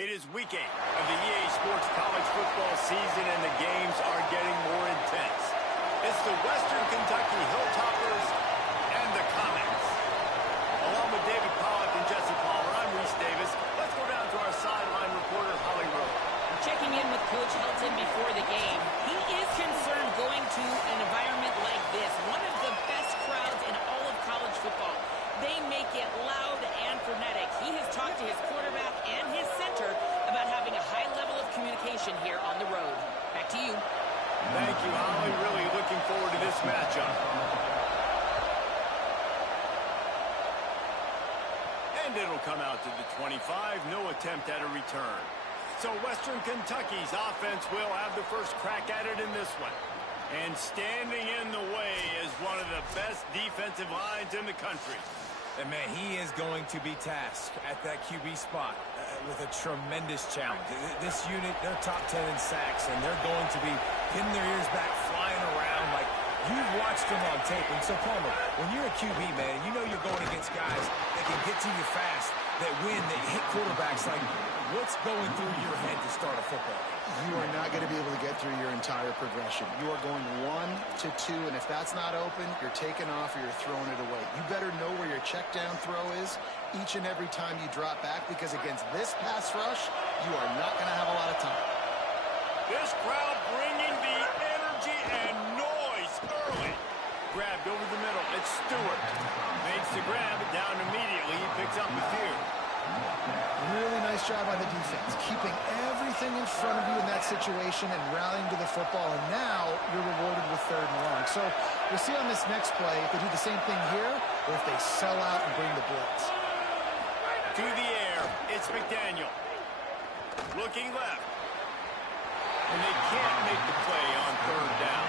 It is week 8 of the EA Sports college football season, and the games are getting more intense. It's the Western Kentucky Hilltoppers and the Comets. Along with David Pollack and Jesse Palmer, I'm Reese Davis. Let's go down to our sideline reporter, Holly Rowe. Checking in with Coach Helton before the game. He is concerned going to an environment like this, one of the best crowds in all of college football. They make it loud and frenetic. He has talked to his quarterback and his center about having a high level of communication here on the road. Back to you. Thank you, Holly. Really looking forward to this matchup. And it'll come out to the 25. No attempt at a return. So Western Kentucky's offense will have the first crack at it in this one. And standing in the way is one of the best defensive lines in the country. And, man, he is going to be tasked at that QB spot with a tremendous challenge. This unit, they're top 10 in sacks, and they're going to be pinning their ears back, flying around like you've watched them on tape. And so, Palmer, when you're a QB, man, you know you're going against guys that can get to you fast, that win, that hit quarterbacks. Like, what's going through your head to start a football game? You are not going to be able to get through your entire progression. You are going 1 to 2, and if that's not open, you're taking off or you're throwing it away. You better know where your check down throw is each and every time you drop back, because against this pass rush, you are not going to have a lot of time. This crowd bringing the energy and noise early. Grabbed over the middle. It's Stewart. Makes the grab, down immediately. He picks up a few. Really nice job by the defense, keeping everything in front of you in that situation and rallying to the football, and now you're rewarded with 3rd and long. So we'll see on this next play if they do the same thing here or if they sell out and bring the blitz. To the air, it's McDaniel. Looking left. And they can't make the play on 3rd down.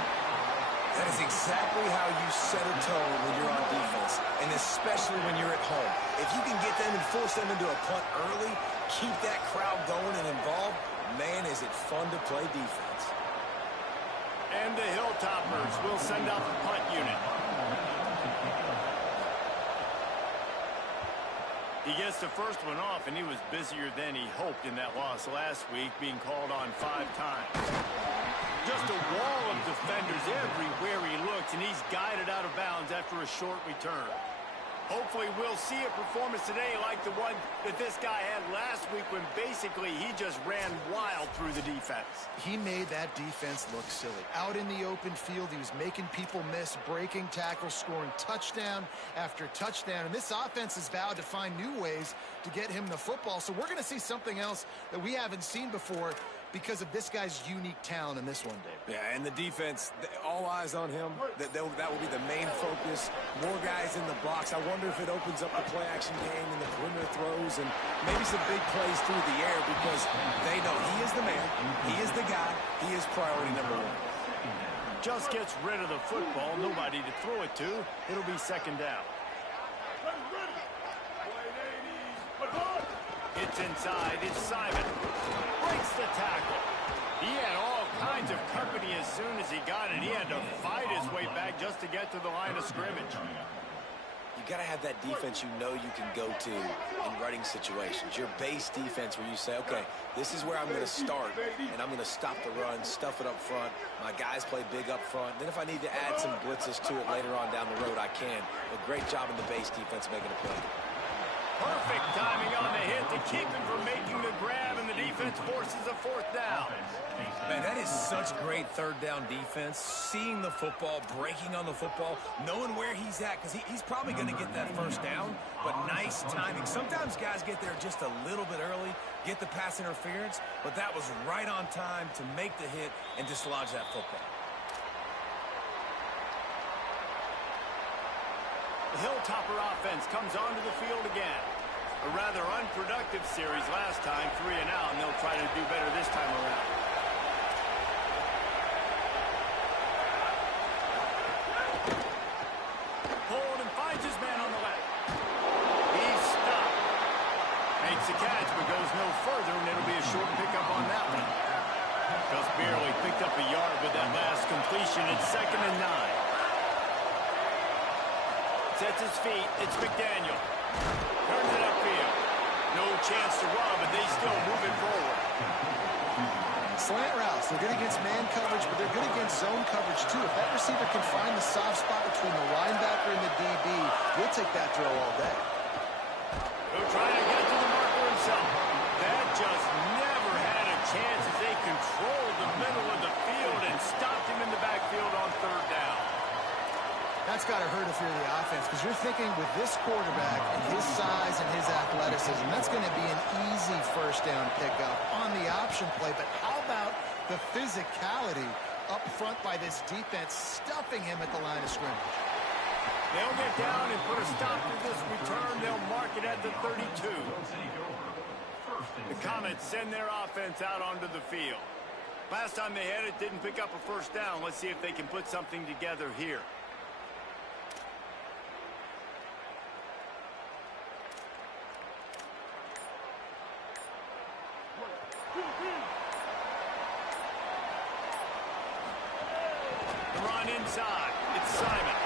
That is exactly how you set a tone when you're on defense, and especially when you're at home. If you can get them and force them into a punt early, keep that crowd going and involved, man, is it fun to play defense. And the Hilltoppers will send out the punt unit. He gets the first one off, and he was busier than he hoped in that loss last week, being called on 5 times. Just a wall of defenders everywhere he looks, and he's guided out of bounds after a short return. Hopefully we'll see a performance today like the one that this guy had last week, when basically he just ran wild through the defense. He made that defense look silly. Out in the open field, he was making people miss, breaking tackles, scoring touchdown after touchdown. And this offense has vowed to find new ways to get him the football. So we're going to see something else that we haven't seen before because of this guy's unique talent in this one, Dave. Yeah, and the defense, all eyes on him. That will be the main focus. More guys in the box. I wonder if it opens up the play-action game and the perimeter throws and maybe some big plays through the air, because they know he is the man, he is the guy, he is priority number 1. Just gets rid of the football, nobody to throw it to. It'll be 2nd down. It's inside, it's Simon. Breaks the tackle. He had all kinds of company as soon as he got it. He had to fight his way back just to get to the line of scrimmage. You got to have that defense you know you can go to in running situations. Your base defense where you say, okay, this is where I'm going to start, and I'm going to stop the run, stuff it up front. My guys play big up front. Then if I need to add some blitzes to it later on down the road, I can. But great job in the base defense making a play. Perfect timing on the hit to keep him from making the grab, and the defense forces a 4th down. Man, that is such great 3rd down defense. Seeing the football, breaking on the football, knowing where he's at, because he's probably going to get that 1st down, but nice timing. Sometimes guys get there just a little bit early, get the pass interference, but that was right on time to make the hit and dislodge that football. The Hilltopper offense comes onto the field again. A rather unproductive series last time, 3 and out, and they'll try to do better this time around. Hold and finds his man on the left. He's stopped. Makes the catch, but goes no further, and it'll be a short pickup on that one. Just barely picked up a yard with that last completion. It's 2nd and 9. Sets his feet. It's McDaniel. Turns it upfield. No chance to run, but they still move it forward. Slant routes, they're good against man coverage, but they're good against zone coverage too. If that receiver can find the soft spot between the linebacker and the DB, he'll take that throw all day. He'll try to get to the marker himself. That just never had a chance as they controlled the middle of the field and stopped him in the backfield on third down. That's got to hurt if you're the offense, because you're thinking with this quarterback and his size and his athleticism, that's going to be an easy first down pickup on the option play. But how about the physicality up front by this defense, stuffing him at the line of scrimmage? They'll get down and put a stop to this return. They'll mark it at the 32. The Comets send their offense out onto the field. Last time they had it, didn't pick up a first down. Let's see if they can put something together here. Run inside. It's Simon.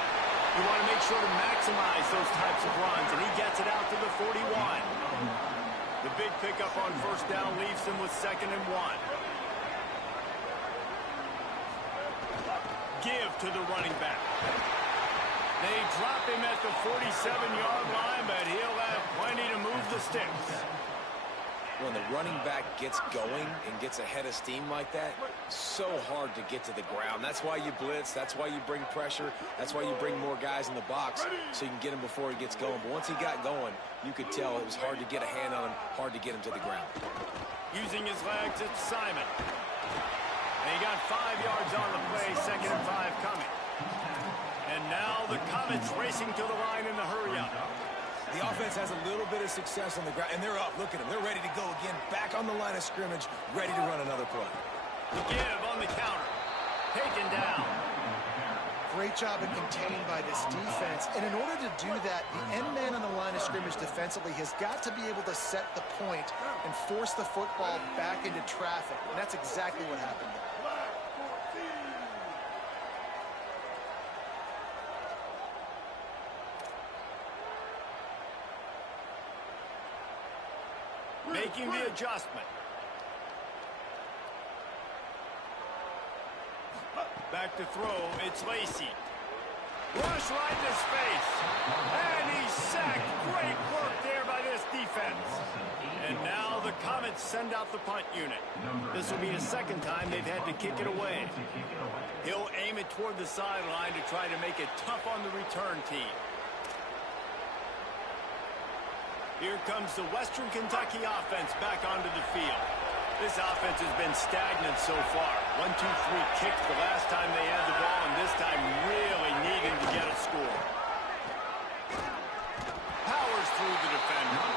You want to make sure to maximize those types of runs, and he gets it out to the 41. The big pickup on first down leaves them with 2nd and 1. Give to the running back. They drop him at the 47-yard line, but he'll have plenty to move the sticks. When the running back gets going and gets ahead of steam like that, so hard to get to the ground. That's why you blitz. That's why you bring pressure. That's why you bring more guys in the box so you can get him before he gets going. But once he got going, you could tell it was hard to get a hand on him, hard to get him to the ground. Using his legs, it's Simon. And he got 5 yards on the play, 2nd and 5 coming. And now the Comets racing to the line in the hurry-up. The offense has a little bit of success on the ground, and they're up. Look at them. They're ready to go again, back on the line of scrimmage, ready to run another play. The give on the counter. Taken down. Great job in containing by this defense. And in order to do that, the end man on the line of scrimmage defensively has got to be able to set the point and force the football back into traffic. And that's exactly what happened there. Making the adjustment. Back to throw, it's Lacey. Rush right in his face. And he's sacked. Great work there by this defense. And now the Comets send out the punt unit. This will be the 2nd time they've had to kick it away. He'll aim it toward the sideline to try to make it tough on the return team. Here comes the Western Kentucky offense back onto the field. This offense has been stagnant so far. 1-2-3 kicked the last time they had the ball, and this time really needing to get a score. Powers through the defender.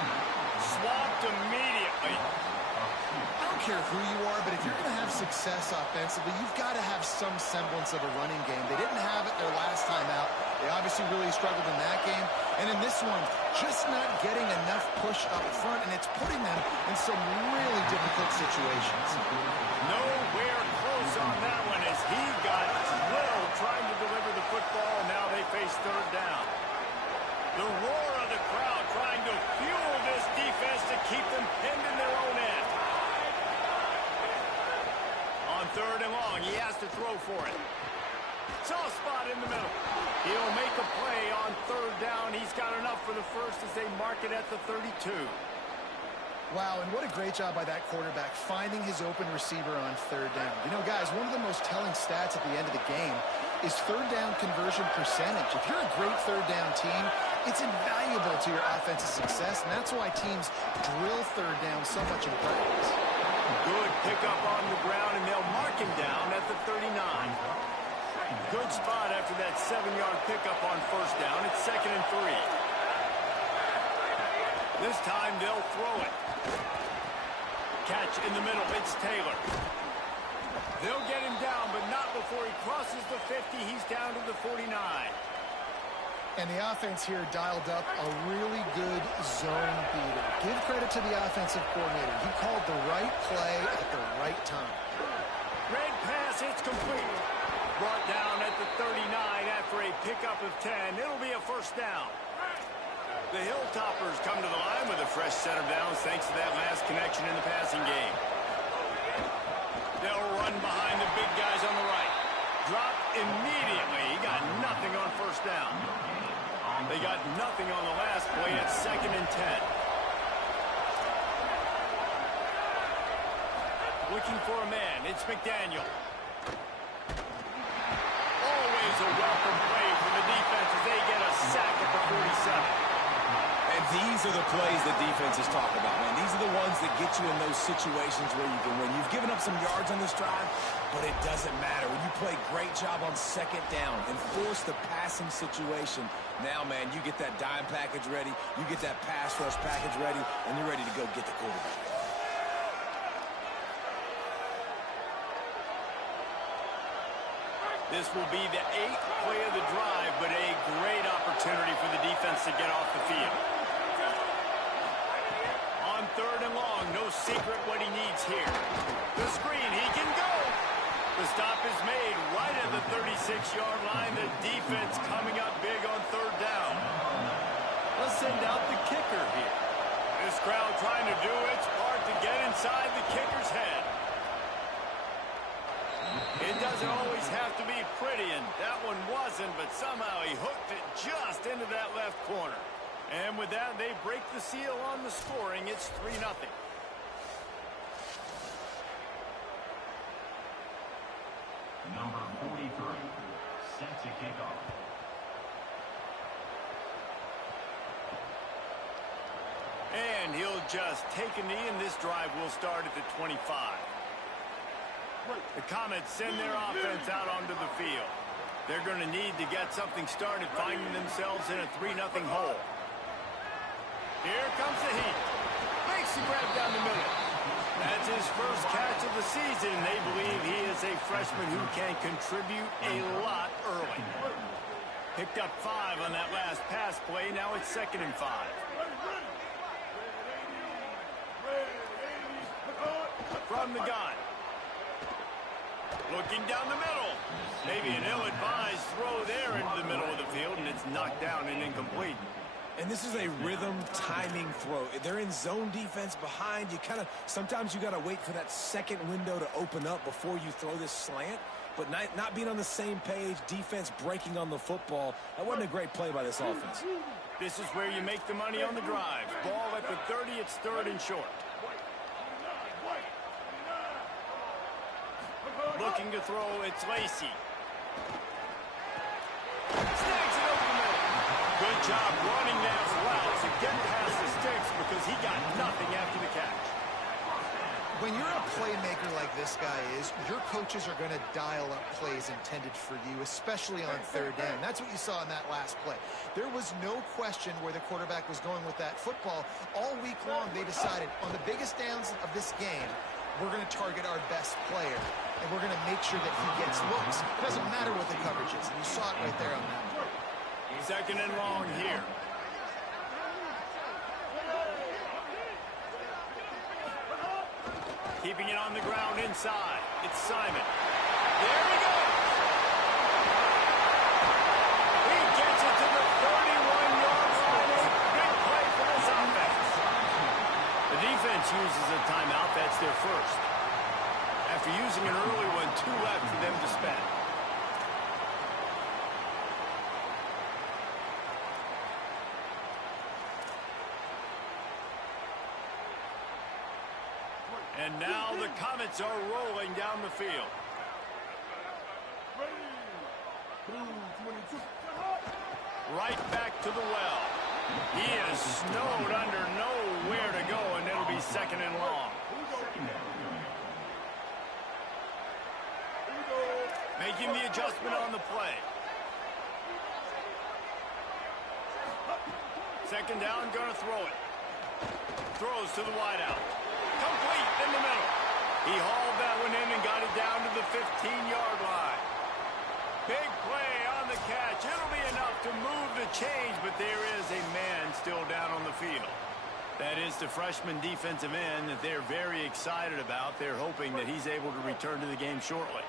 Swamped immediately. I don't care who you are, but if you're going to have success offensively, you've got to have some semblance of a running game. They didn't have it their last time out. They obviously really struggled in that game. And in this one, just not getting enough push up front, and it's putting them in some really difficult situations. Nowhere close on that one as he got drilled trying to deliver the football, and now they face 3rd down. The roar of the crowd trying to fuel this defense to keep them pinned in their own end. On 3rd and long, he has to throw for it. Soft spot in the middle. He'll make a play on 3rd down. He's got enough for the first as they mark it at the 32. Wow, and what a great job by that quarterback finding his open receiver on 3rd down. You know, guys, one of the most telling stats at the end of the game is 3rd down conversion percentage. If you're a great 3rd down team, it's invaluable to your offensive success, and that's why teams drill 3rd down so much in practice. Good pickup on the ground, and they'll mark him down at the 39. Good spot after that 7-yard pickup on first down. It's 2nd and 3. This time they'll throw it. Catch in the middle. It's Taylor. They'll get him down, but not before he crosses the 50. He's down to the 49. And the offense here dialed up a really good zone beater. Give credit to the offensive coordinator. He called the right play at the right time. Red pass, it's complete. Brought down at the 39 after a pickup of 10. It'll be a first down. The Hilltoppers come to the line with a fresh set of downs thanks to that last connection in the passing game. They'll run behind the big guys on the right. Drop immediately. He got nothing on first down. They got nothing on the last play at 2nd and 10. Looking for a man. It's McDaniel. Always a welcome play for the defense as they get a sack at the 47. And these are the plays the defense is talking about, man. These are the ones that get you in those situations where you can win. You've given up some yards on this drive, but it doesn't matter. When you play great job on 2nd down and force the passing situation, now, man, you get that dime package ready, you get that pass rush package ready, and you're ready to go get the quarterback. This will be the 8th play of the drive, but a great opportunity for the defense to get off the field. On 3rd and long, no secret what he needs here. The screen, he can go. The stop is made right at the 36-yard line. The defense coming up big on 3rd down. Let's send out the kicker here. This crowd trying to do its part to get inside the kicker's head. It doesn't always have to be pretty, and that one wasn't, but somehow he hooked it just into that left corner. And with that, they break the seal on the scoring. It's 3-0. Number 43, set to kick off. And he'll just take a knee, and this drive will start at the 25. The Comets send their offense out onto the field. They're going to need to get something started, finding themselves in a 3-0 hole. Here comes the heat. Makes the grab down the middle. That's his first catch of the season, and they believe he is a freshman who can contribute a lot early. Picked up 5 on that last pass play. Now it's 2nd and 5. From the gun. Looking down the middle. Maybe an ill-advised throw there into the middle of the field, and it's knocked down and incomplete. And this is a rhythm timing throw. They're in zone defense behind. Sometimes you got to wait for that second window to open up before you throw this slant. But not being on the same page, defense breaking on the football, that wasn't a great play by this offense. This is where you make the money on the drive. Ball at the 30, it's 3rd and short. Looking to throw, it's Lacey. Snags it over the middle. Good job running that route to get past the sticks because he got nothing after the catch. When you're a playmaker like this guy is, your coaches are going to dial up plays intended for you, especially on 3rd down. That's what you saw in that last play. There was no question where the quarterback was going with that football. All week long, they decided on the biggest downs of this game, we're going to target our best player, and we're going to make sure that he gets looks. It doesn't matter what the coverage is. You saw it right there on that one. 2nd and long here. Keeping it on the ground inside. It's Simon. There he goes. He gets it to the 31-yard line. A big play for this offense. The defense uses a timeout. That's their first. After using an early one, 2 left for them to spend. And now the Comets are rolling down the field. Right back to the well. He is snowed under, nowhere to go, and it'll be 2nd and long. Making the adjustment on the play. 2nd down, gonna throw it. Throws to the wideout. Complete in the middle. He hauled that one in and got it down to the 15-yard line. Big play on the catch. It'll be enough to move the change, but there is a man still down on the field. That is the freshman defensive end that they're very excited about. They're hoping that he's able to return to the game shortly.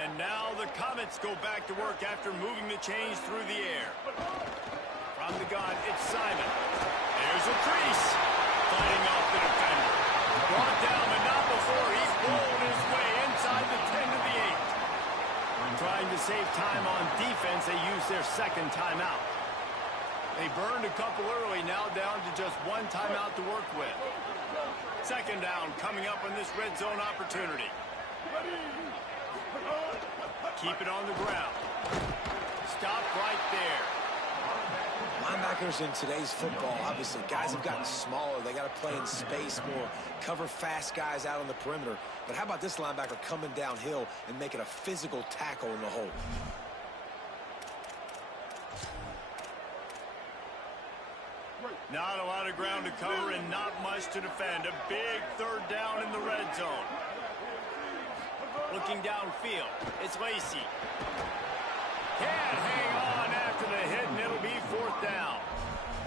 And now the Comets go back to work after moving the chains through the air. On the gun, it's Simon. There's a crease. Fighting off the defender. Brought down, but not before he's rolled his way inside the 10 to the 8. Trying to save time on defense, they use their second timeout. They burned a couple early, now down to just one timeout to work with. Second down coming up on this red zone opportunity. Keep it on the ground. Stop right there. Linebackers in today's football, obviously, guys have gotten smaller. They got to play in space more, cover fast guys out on the perimeter. But how about this linebacker coming downhill and making a physical tackle in the hole? Not a lot of ground to cover and not much to defend. A big third down in the red zone. Looking downfield, it's Lacy. Can't hang on after the hit, and it'll be fourth down.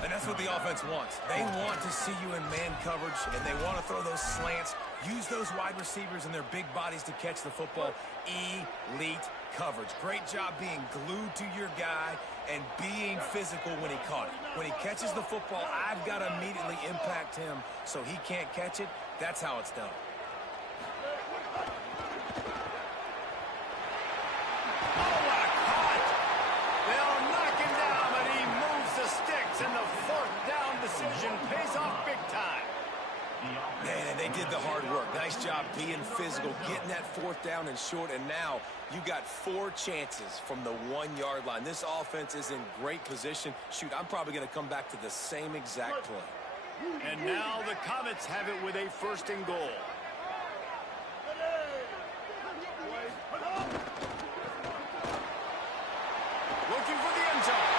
And that's what the offense wants. They want to see you in man coverage, and they want to throw those slants, use those wide receivers and their big bodies to catch the football. Elite coverage. Great job being glued to your guy and being physical when he caught it. When he catches the football, I've got to immediately impact him so he can't catch it. That's how it's done. And the fourth down decision pays off big time. Man, they did the hard work. Nice job being physical, getting that fourth down and short, and now you got 4 chances from the 1-yard line. This offense is in great position. Shoot, I'm probably going to come back to the same exact play. And now the Comets have it with a first and goal. Looking for the end zone.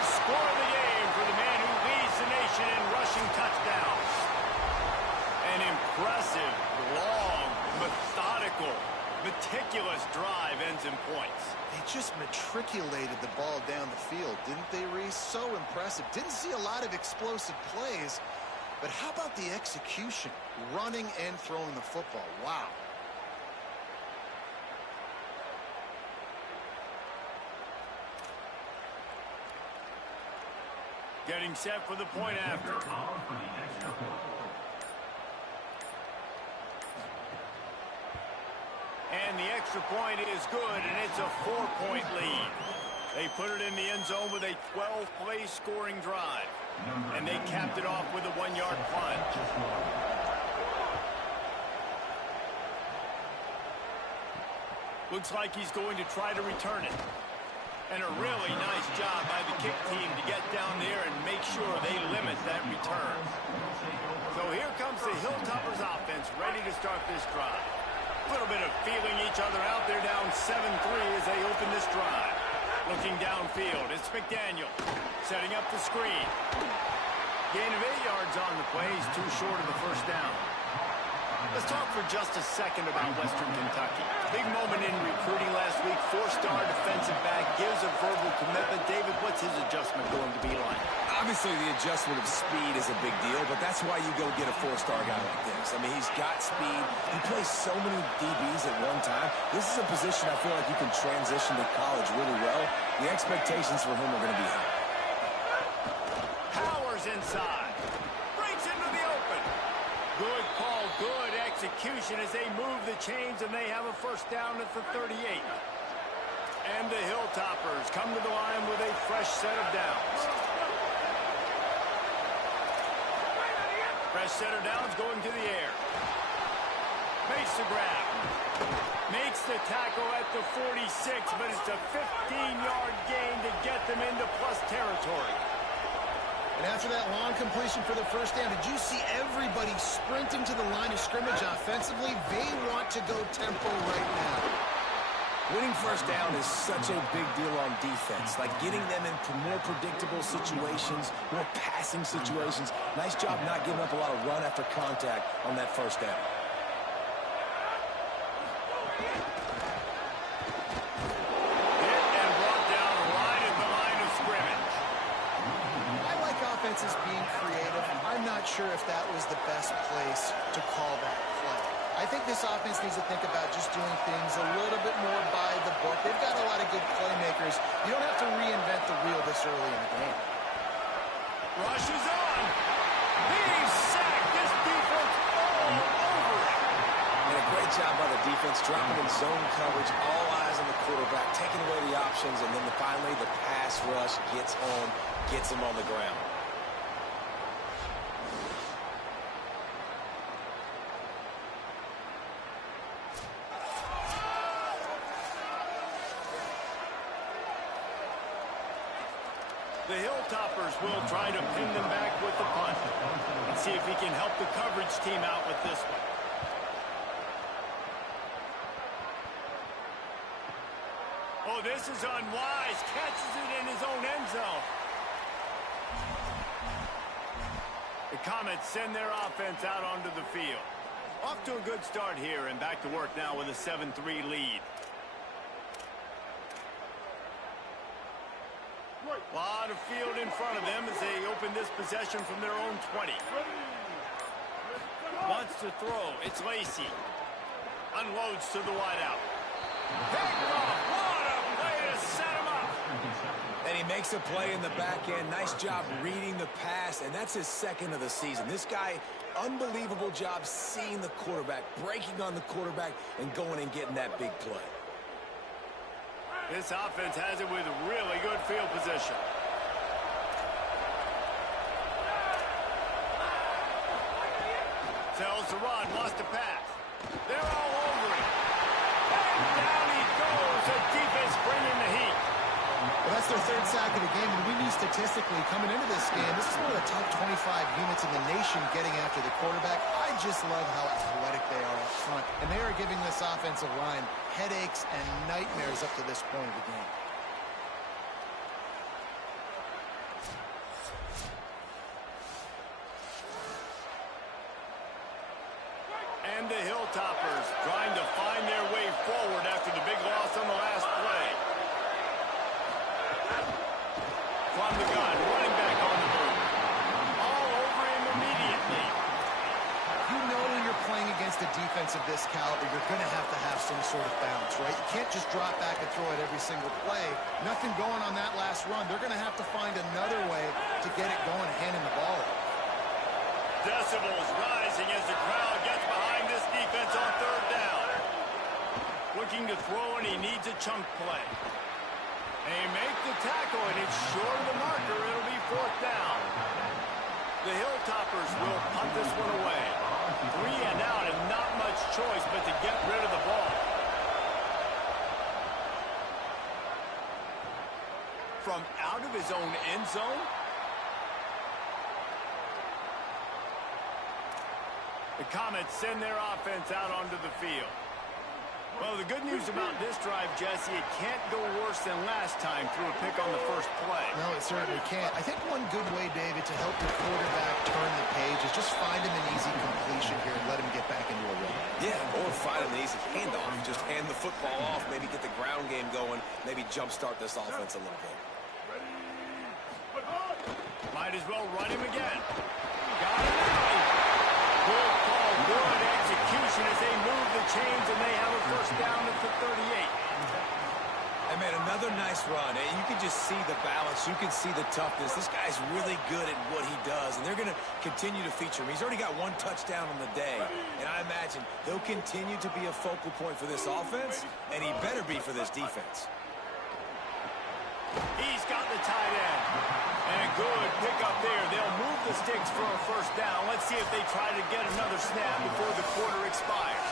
Score of the game for the man who leads the nation in rushing touchdowns. An impressive, long, methodical, meticulous drive ends in points. They just matriculated the ball down the field, didn't they, Reese? So impressive. Didn't see a lot of explosive plays, but how about the execution? Running and throwing the football. Wow. Getting set for the point after. And the extra point is good, and it's a 4-point lead. They put it in the end zone with a 12-play scoring drive. And they capped it off with a 1-yard punt. Looks like he's going to try to return it. And a really nice job by the kick team to get down there and make sure they limit that return. So here comes the Hilltoppers offense ready to start this drive. A little bit of feeling each other out there, down 7-3 as they open this drive. Looking downfield, it's McDaniel setting up the screen. Gain of 8 yards on the play. He's too short of the first down. Let's talk for just a second about Western Kentucky. Big moment in recruiting last week. 4-star defensive back gives a verbal commitment. David, what's his adjustment going to be like? Obviously, the adjustment of speed is a big deal, but that's why you go get a 4-star guy like this. I mean, he's got speed. He plays so many DBs at one time. This is a position I feel like you can transition to college really well. The expectations for him are going to be high. Powers inside. Breaks into the open. Good call, good execution as they move the chains, and they have a first down at the 38. And the Hilltoppers come to the line with a fresh set of downs. Fresh set of downs going to the air. Makes the grab. Makes the tackle at the 46, but it's a 15-yard gain to get them into plus territory. And after that long completion for the first down, did you see everybody sprinting to the line of scrimmage offensively? They want to go tempo right now. Winning first down is such a big deal on defense, like getting them into more predictable situations, more passing situations. Nice job not giving up a lot of run after contact on that first down. Offenses being creative. I'm not sure if that was the best place to call that play. I think this offense needs to think about just doing things a little bit more by the book. They've got a lot of good playmakers. You don't have to reinvent the wheel this early in the game. Rushes on. He's sacked. This defense all over it. And a great job by the defense, dropping in zone coverage, all eyes on the quarterback, taking away the options, and then finally the pass rush gets home, gets him on the ground. The Hilltoppers will try to pin them back with the punt and see if he can help the coverage team out with this one. Oh, this is unwise. Catches it in his own end zone. The Comets send their offense out onto the field. Off to a good start here and back to work now with a 7-3 lead. A lot of field in front of them as they open this possession from their own 20. Wants to throw. It's Lacey. Unloads to the wideout. Picked off. What a way to set him up. And he makes a play in the back end. Nice job reading the pass, and that's his second of the season. This guy, unbelievable job seeing the quarterback, breaking on the quarterback, and going and getting that big play. This offense has it with really good field position. Tells the run, wants to pass. They're all over it. And down he goes. The defense bringing the heat. Well, that's their third sack of the game, and we knew statistically coming into this game, this is one of the top 25 units in the nation getting after the quarterback. I just love how athletic they are up front, and they are giving this offensive line headaches and nightmares up to this point of the game. And the Hilltoppers trying to find their way forward after the big loss on the last play. From the gun, running back on the move. All over him immediately. You know when you're playing against a defense of this caliber, you're going to have some sort of balance, right? You can't just drop back and throw it every single play. Nothing going on that last run. They're going to have to find another way to get it going, handing the ball off. Decibels rising as the crowd gets behind this defense on third down. Looking to throw, and he needs a chunk play. They make the tackle, and it's short of the marker. It'll be fourth down. The Hilltoppers will punt this one away. 3 and out, and not much choice but to get rid of the ball. From out of his own end zone. The Comets send their offense out onto the field. Well, the good news about this drive, Jesse, it can't go worse than last time through a pick on the first play. No, it certainly can't. I think one good way, David, to help your quarterback turn the page is just find him an easy completion here and let him get back into a run. Yeah, or find an easy handoff. Just hand the football off, maybe get the ground game going, maybe jumpstart this offense a little bit. Might as well run him again. Got it early. Good call, good execution as they move the chains, and they have a first down at the 38. And, man, another nice run. And you can just see the balance. You can see the toughness. This guy's really good at what he does, and they're going to continue to feature him. He's already got 1 touchdown on the day, and I imagine they'll continue to be a focal point for this offense, and he better be for this defense. He's got the tight end. And a good pickup there. They'll move the sticks for a first down. Let's see if they try to get another snap before the quarter expires.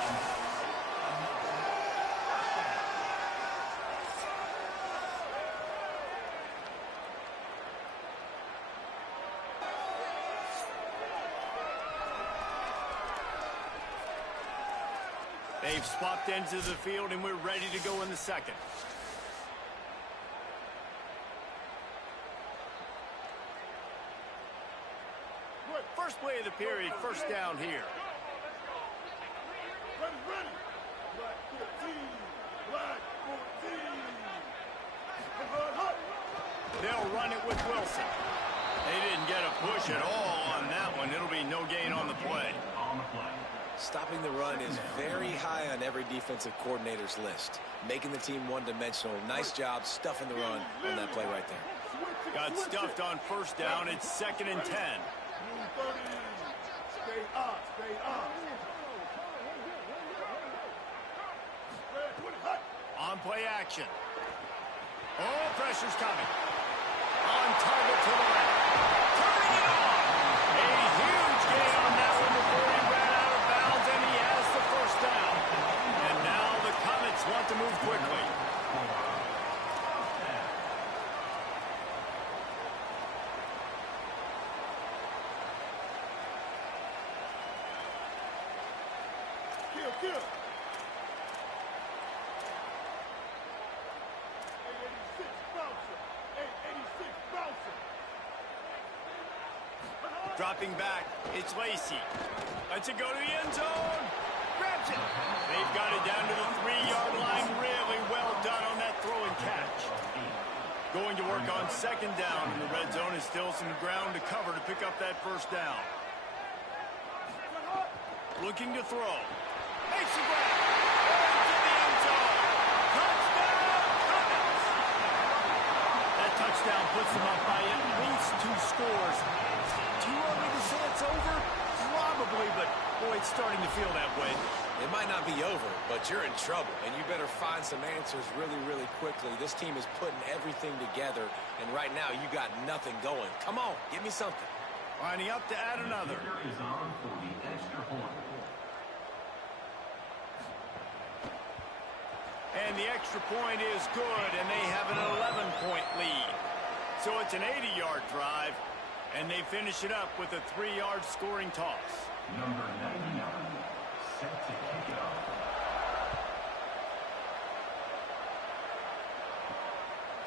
They've swapped ends of the field, and we're ready to go in the second. First play of the period, first down here. They'll run it with Wilson. They didn't get a push at all on that one. It'll be no gain on the play. On the play. Stopping the run is very high on every defensive coordinator's list. Making the team one-dimensional. Nice job stuffing the run on that play right there. Got stuffed on first down. It's 2nd and 10. Stay up, stay up. On play action. Oh, pressure's coming. On target to the left. Turning it on. A huge gain on that one before he ran out of bounds, and he has the first down. And now the Comets want to move quickly. Kill. Dropping back, it's Lacey. Lets it go to the end zone. Grabs it. They've got it down to the 3-yard line. Really well done on that throw and catch. Going to work on 2nd down in the red zone is still some ground to cover to pick up that first down. Looking to throw. Makes the grab. Into the end zone. Touchdown, Comets. That touchdown puts them up by at least 2 scores. Too early to say it's over? Probably, but boy, it's starting to feel that way. It might not be over, but you're in trouble, and you better find some answers really, really quickly. This team is putting everything together, and right now you got nothing going. Come on, give me something. Lining up to add another. Kicker is on for the extra point. And the extra point is good, and they have an 11-point lead. So it's an 80-yard drive, and they finish it up with a 3-yard scoring toss. Number 99, set to kick it off.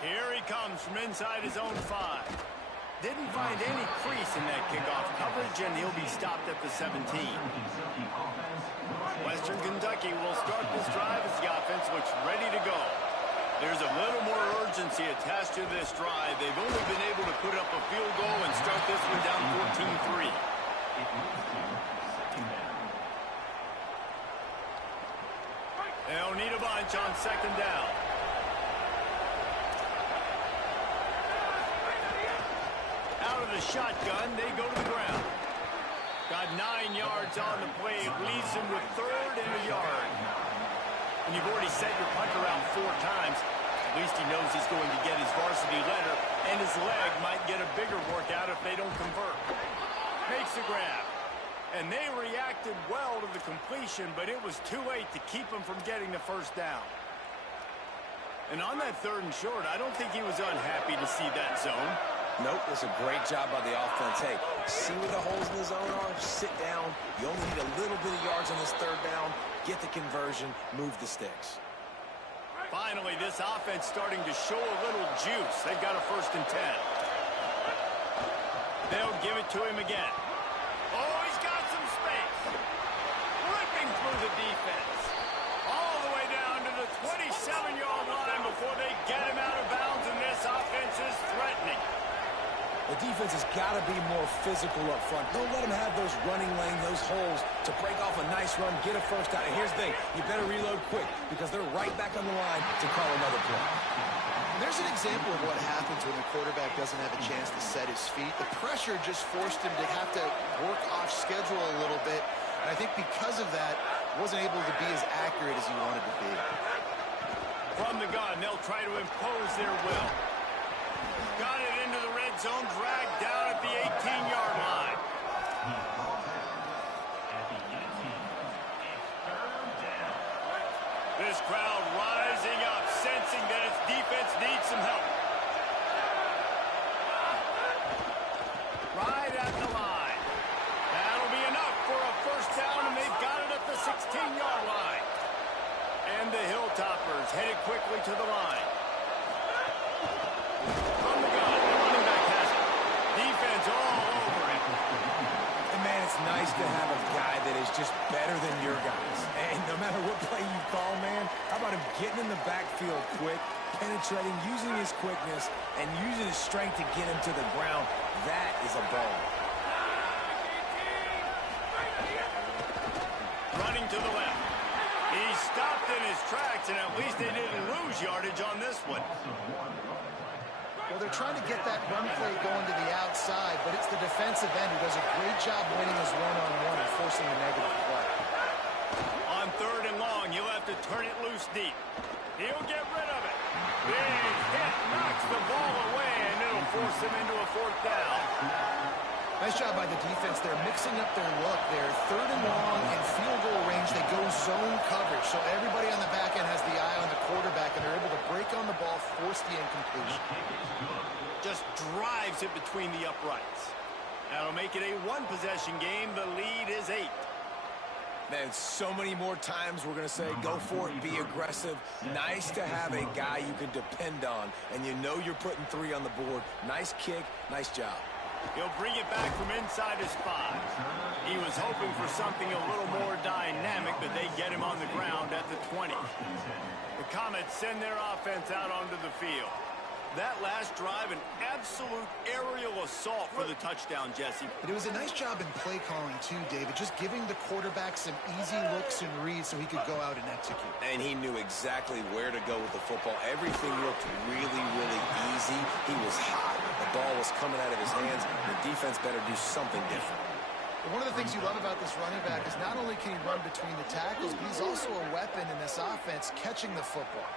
Here he comes from inside his own 5. Didn't find any crease in that kickoff coverage, and he'll be stopped at the 17. Western Kentucky will start this drive as the offense looks ready to go. There's a little more urgency attached to this drive. They've only been able to put up a field goal and start this one down 14-3. They'll need a bunch on 2nd down. Out of the shotgun, they go to the ground. Got 9 yards on the play. It leaves him with 3rd and a yard. And you've already set your punter out 4 times. At least he knows he's going to get his varsity letter, and his leg might get a bigger workout if they don't convert. Makes the grab. And they reacted well to the completion, but it was too late to keep him from getting the first down. And on that 3rd and short, I don't think he was unhappy to see that zone. Nope, it's a great job by the offense. Hey, see where the holes in the zone are? Sit down. You only need a little bit of yards on this 3rd down. Get the conversion. Move the sticks. Finally, this offense starting to show a little juice. They've got a 1st and 10. They'll give it to him again. Oh, he's got some space. Ripping through the defense. All the way down to the 27-yard line before they get him out of bounds, and this offense is threatening. The defense has got to be more physical up front. Don't let them have those running lane, those holes to break off a nice run, get a first down. And here's the thing, you better reload quick because they're right back on the line to call another play. There's an example of what happens when the quarterback doesn't have a chance to set his feet. The pressure just forced him to have to work off schedule a little bit. And I think because of that, wasn't able to be as accurate as he wanted to be. From the gun, they'll try to impose their will. Got it into the red zone, dragged down at the 18-yard line. At the 18, it's 3rd down. This crowd rising up, sensing that its defense needs some help. Right at the line. That'll be enough for a first down, and they've got it at the 16-yard line. And the Hilltoppers headed quickly to the line. From the gun, the running back has it. Defense all over it. And man, it's nice to have a guy that is just better than your guys. And no matter what play you call, man, how about him getting in the backfield quick, penetrating, using his quickness, and using his strength to get him to the ground. That is a ball. running to the left. He stopped in his tracks, and at least they didn't lose yardage on this one. Well, they're trying to get that run play going to the outside, but it's the defensive end who does a great job winning his one-on-one and forcing a negative play. On 3rd and long, he'll have to turn it loose deep. He'll get rid of it. Big hit knocks the ball away, and it'll force him into a 4th down. Nice job by the defense. They're mixing up their look. They're 3rd and long in field goal range. They go zone coverage, so everybody on the back end has the eye on the quarterback, and they're able to break on the ball, force the incompletion. Just drives it between the uprights. That'll make it a 1-possession game. The lead is 8. Man, so many more times we're going to say, go for it, be aggressive. Nice to have a guy you can depend on, and you know you're putting 3 on the board. Nice kick, nice job. He'll bring it back from inside his 5. He was hoping for something a little more dynamic, but they get him on the ground at the 20. The Comets send their offense out onto the field. That last drive, an absolute aerial assault for the touchdown, Jesse. But it was a nice job in play calling, too, David, just giving the quarterback some easy looks and reads so he could go out and execute. And he knew exactly where to go with the football. Everything looked really, really easy. He was hot. The ball was coming out of his hands. The defense better do something different. But one of the things you love about this running back is not only can he run between the tackles, but he's also a weapon in this offense catching the football.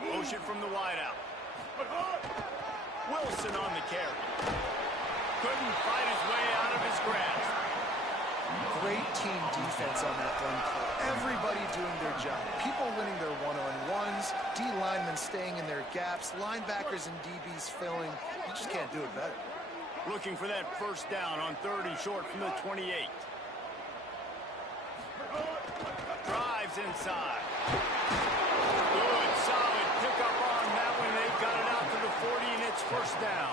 Motion from the wideout. Wilson on the carry. Couldn't fight his way out of his grasp. Great team defense on that run play. Everybody doing their job. People winning their one-on-ones, D linemen staying in their gaps, linebackers and DBs filling. You just can't do it better. Looking for that 1st down on 3rd and short from the 28. Drives inside. Good, solid pickup on that one. They've got it out to the 40, and it's 1st down.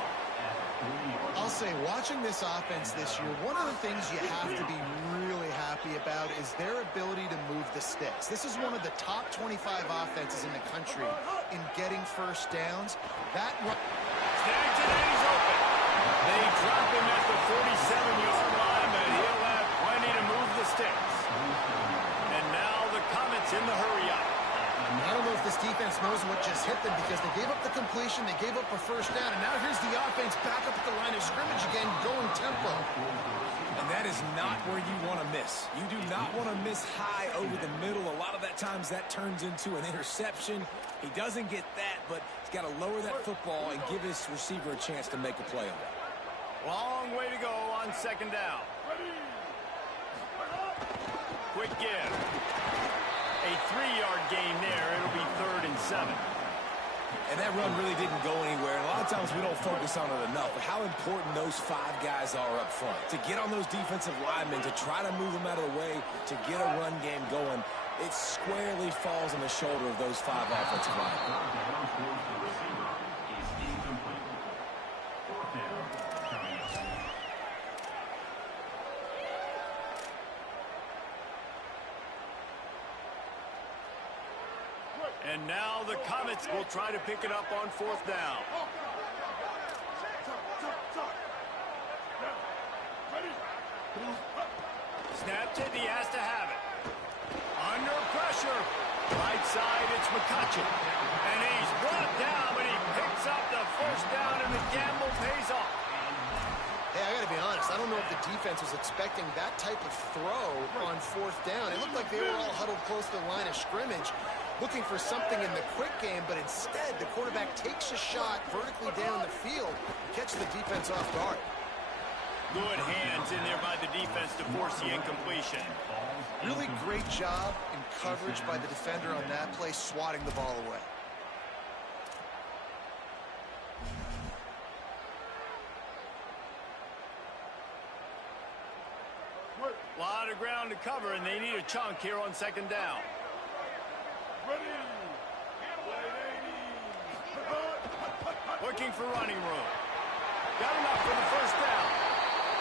I'll say, watching this offense this year, one of the things you have to be really happy about is their ability to move the sticks. This is one of the top 25 offenses in the country in getting 1st downs. That run... Snags it, and he's open. They drop him at the 47-yard line, but he'll have plenty to move the sticks. And now the Comets in the hurry-up. I don't know if this defense knows what just hit them because they gave up the completion, they gave up a 1st down, and now here's the offense back up at the line of scrimmage again, going tempo. And that is not where you want to miss. You do not want to miss high over the middle. A lot of that times that turns into an interception. He doesn't get that, but he's got to lower that football and give his receiver a chance to make a play on it. Long way to go on 2nd down. Quick give. A 3-yard gain there. It'll be 3rd and 7. And that run really didn't go anywhere. And a lot of times we don't focus on it enough. But how important those 5 guys are up front. To get on those defensive linemen, to try to move them out of the way, to get a run game going, it squarely falls on the shoulder of those 5 offensive linemen. And now the Comets will try to pick it up on 4th down. Snapped it, he has to have it. Under pressure. Right side, it's McCutcheon. And he's brought down, but he picks up the 1st down, and the gamble pays off. Hey, I got to be honest, I don't know if the defense was expecting that type of throw on 4th down. It looked like they were all huddled close to the line of scrimmage, looking for something in the quick game, but instead the quarterback takes a shot vertically down the field, catch the defense off guard. Good hands in there by the defense to force the incompletion. Really great job in coverage by the defender on that play, swatting the ball away. A lot of ground to cover, and they need a chunk here on 2nd down. Looking for running room. Got him up for the 1st down.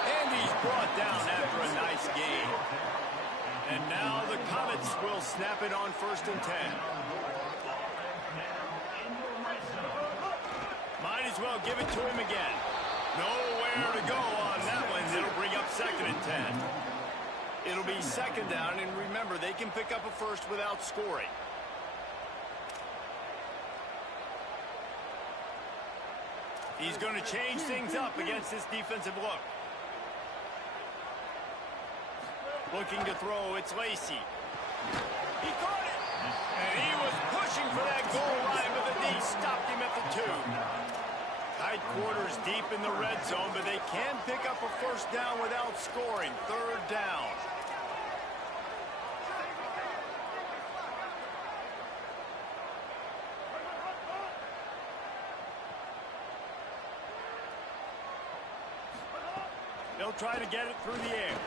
And he's brought down after a nice gain. And now the Comets will snap it on 1st and 10. as well give it to him again. Nowhere to go on that one. It'll bring up 2nd and 10. It'll be 2nd down, and remember, they can pick up a first without scoring. He's going to change things up against this defensive look. Looking to throw, it's Lacey. He caught it! And he was pushing for that goal line, but the knee stopped him at the 2. Tight quarters deep in the red zone, but they can pick up a first down without scoring. 3rd down. They'll try to get it through the air.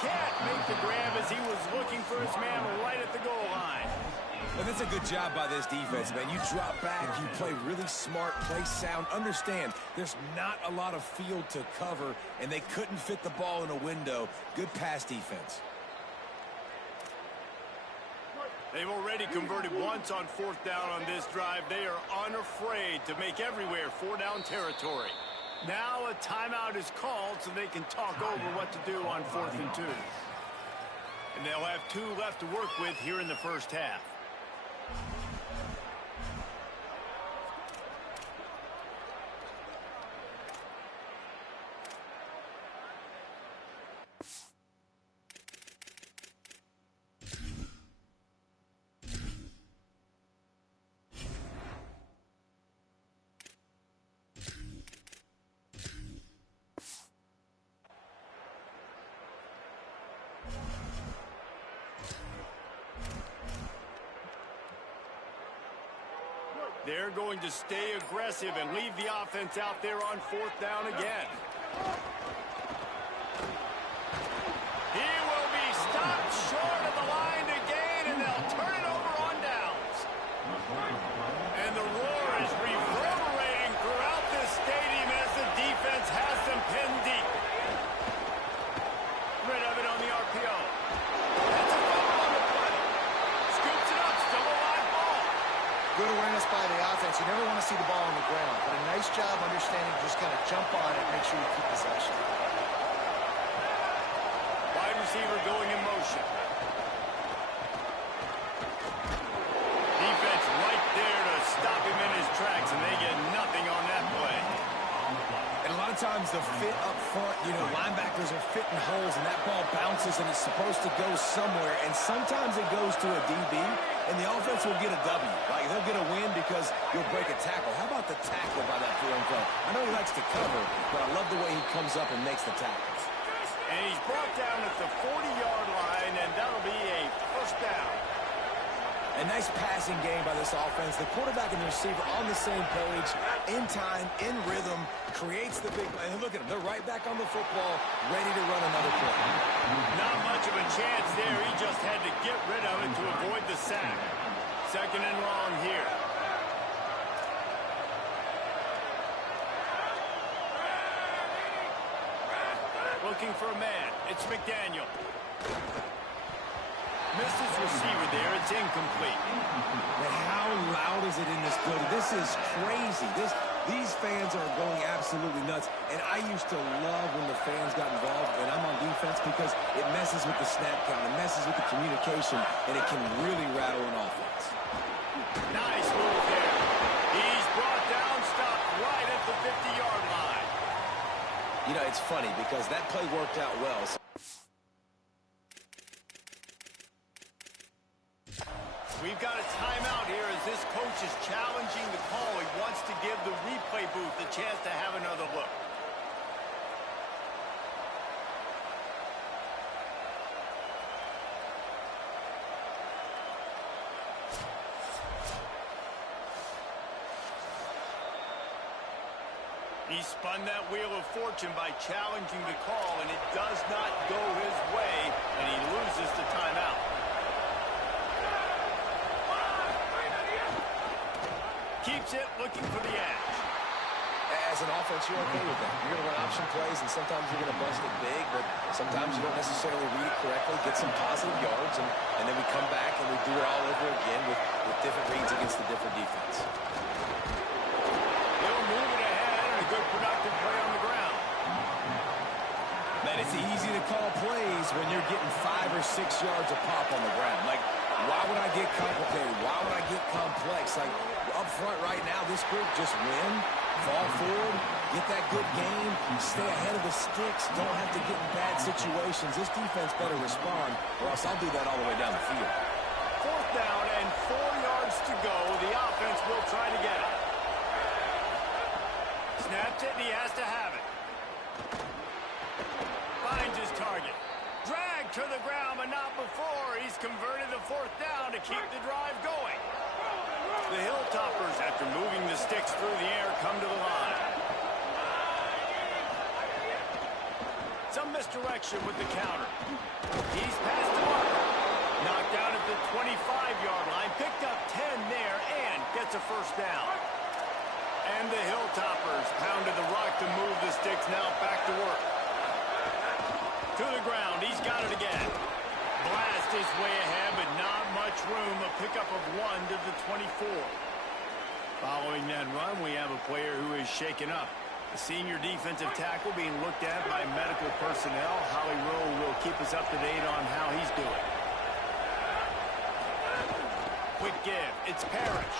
Can't make the grab as he was looking for his man right at the goal line. And that's a good job by this defense, man. You drop back, you play really smart, play sound. Understand, there's not a lot of field to cover, and they couldn't fit the ball in a window. Good pass defense. They've already converted once on 4th down on this drive. They are unafraid to make everywhere 4-down territory. Now a timeout is called so they can talk over what to do on 4th and 2. And they'll have 2 left to work with here in the first half. They're going to stay aggressive and leave the offense out there on 4th down again. He will be stopped short of the line to gain, and they'll turn it over on downs. And the roar is reverberating throughout this stadium as the defense has them pinned deep. Rid of it on the RPO. That's a fumble on the play. Scoops it up, still a live ball. Good awareness by the offense. You never want to see the ball on the ground, but a nice job understanding to just kind of jump on it and make sure you keep possession. Wide receiver going in motion. Defense right there to stop him in his tracks, and they get nothing on that play. And a lot of times the fit up front, you know, linebackers are fitting holes, and that ball bounces, and it's supposed to go somewhere, and sometimes it goes to a DB, and the offense will get a W. Like, they'll get a win because you'll break a tackle. How about the tackle by that foreign player? I know he likes to cover, but I love the way he comes up and makes the tackles. And he's brought down at the 40-yard line, and that'll be a first down. A nice passing game by this offense. The quarterback and the receiver on the same page, in time, in rhythm, creates the big play. And look at them. They're right back on the football, ready to run another play. Not much of a chance there. He just had to get rid of it to avoid the sack. 2nd and long here. Looking for a man. It's McDaniel. Misses receiver there. It's incomplete. But how loud is it in this building? This is crazy. These fans are going absolutely nuts. And I used to love when the fans got involved, and I'm on defense, because it messes with the snap count. It messes with the communication, and it can really rattle an offense. Nice move there. He's brought down, stopped right at the 50-yard line. You know, it's funny because that play worked out well. We've got a timeout here as this coach is challenging the call. He wants to give the replay booth a chance to have another look. He spun that wheel of fortune by challenging the call, and it does not go his way, and he loses the timeout. Keeps it, looking for the edge. As an offense, you're okay with that. You're going to run option plays, and sometimes you're going to bust it big, but sometimes you don't necessarily read it correctly, get some positive yards, and then we come back and we do it all over again with different reads against the different defense. They'll good productive play on the ground. Man, it's easy to call plays when you're getting 5 or 6 yards of pop on the ground. Like, why would I get complicated? Why would I get complex? Like, up front right now, this group just win, fall forward, get that good game, stay ahead of the sticks, don't have to get in bad situations. This defense better respond, or else I'll do that all the way down the field. 4th down and 4 yards to go. The offense will try to get it. Snaps it, and he has to have it. Finds his target. Dragged to the ground, but not before. He's converted the 4th down to keep the drive going. The Hilltoppers, after moving the sticks through the air, come to the line. Some misdirection with the counter. He's passed him up. Knocked out at the 25-yard line. Picked up 10 there and gets a 1st down. And the Hilltoppers pounded the rock to move the sticks. Now back to work. To the ground. He's got it again. Blast is way ahead, but not much room. A pickup of 1 to the 24. Following that run, we have a player who is shaken up. The senior defensive tackle being looked at by medical personnel. Holly Rowe will keep us up to date on how he's doing. Quick give. It's Parrish.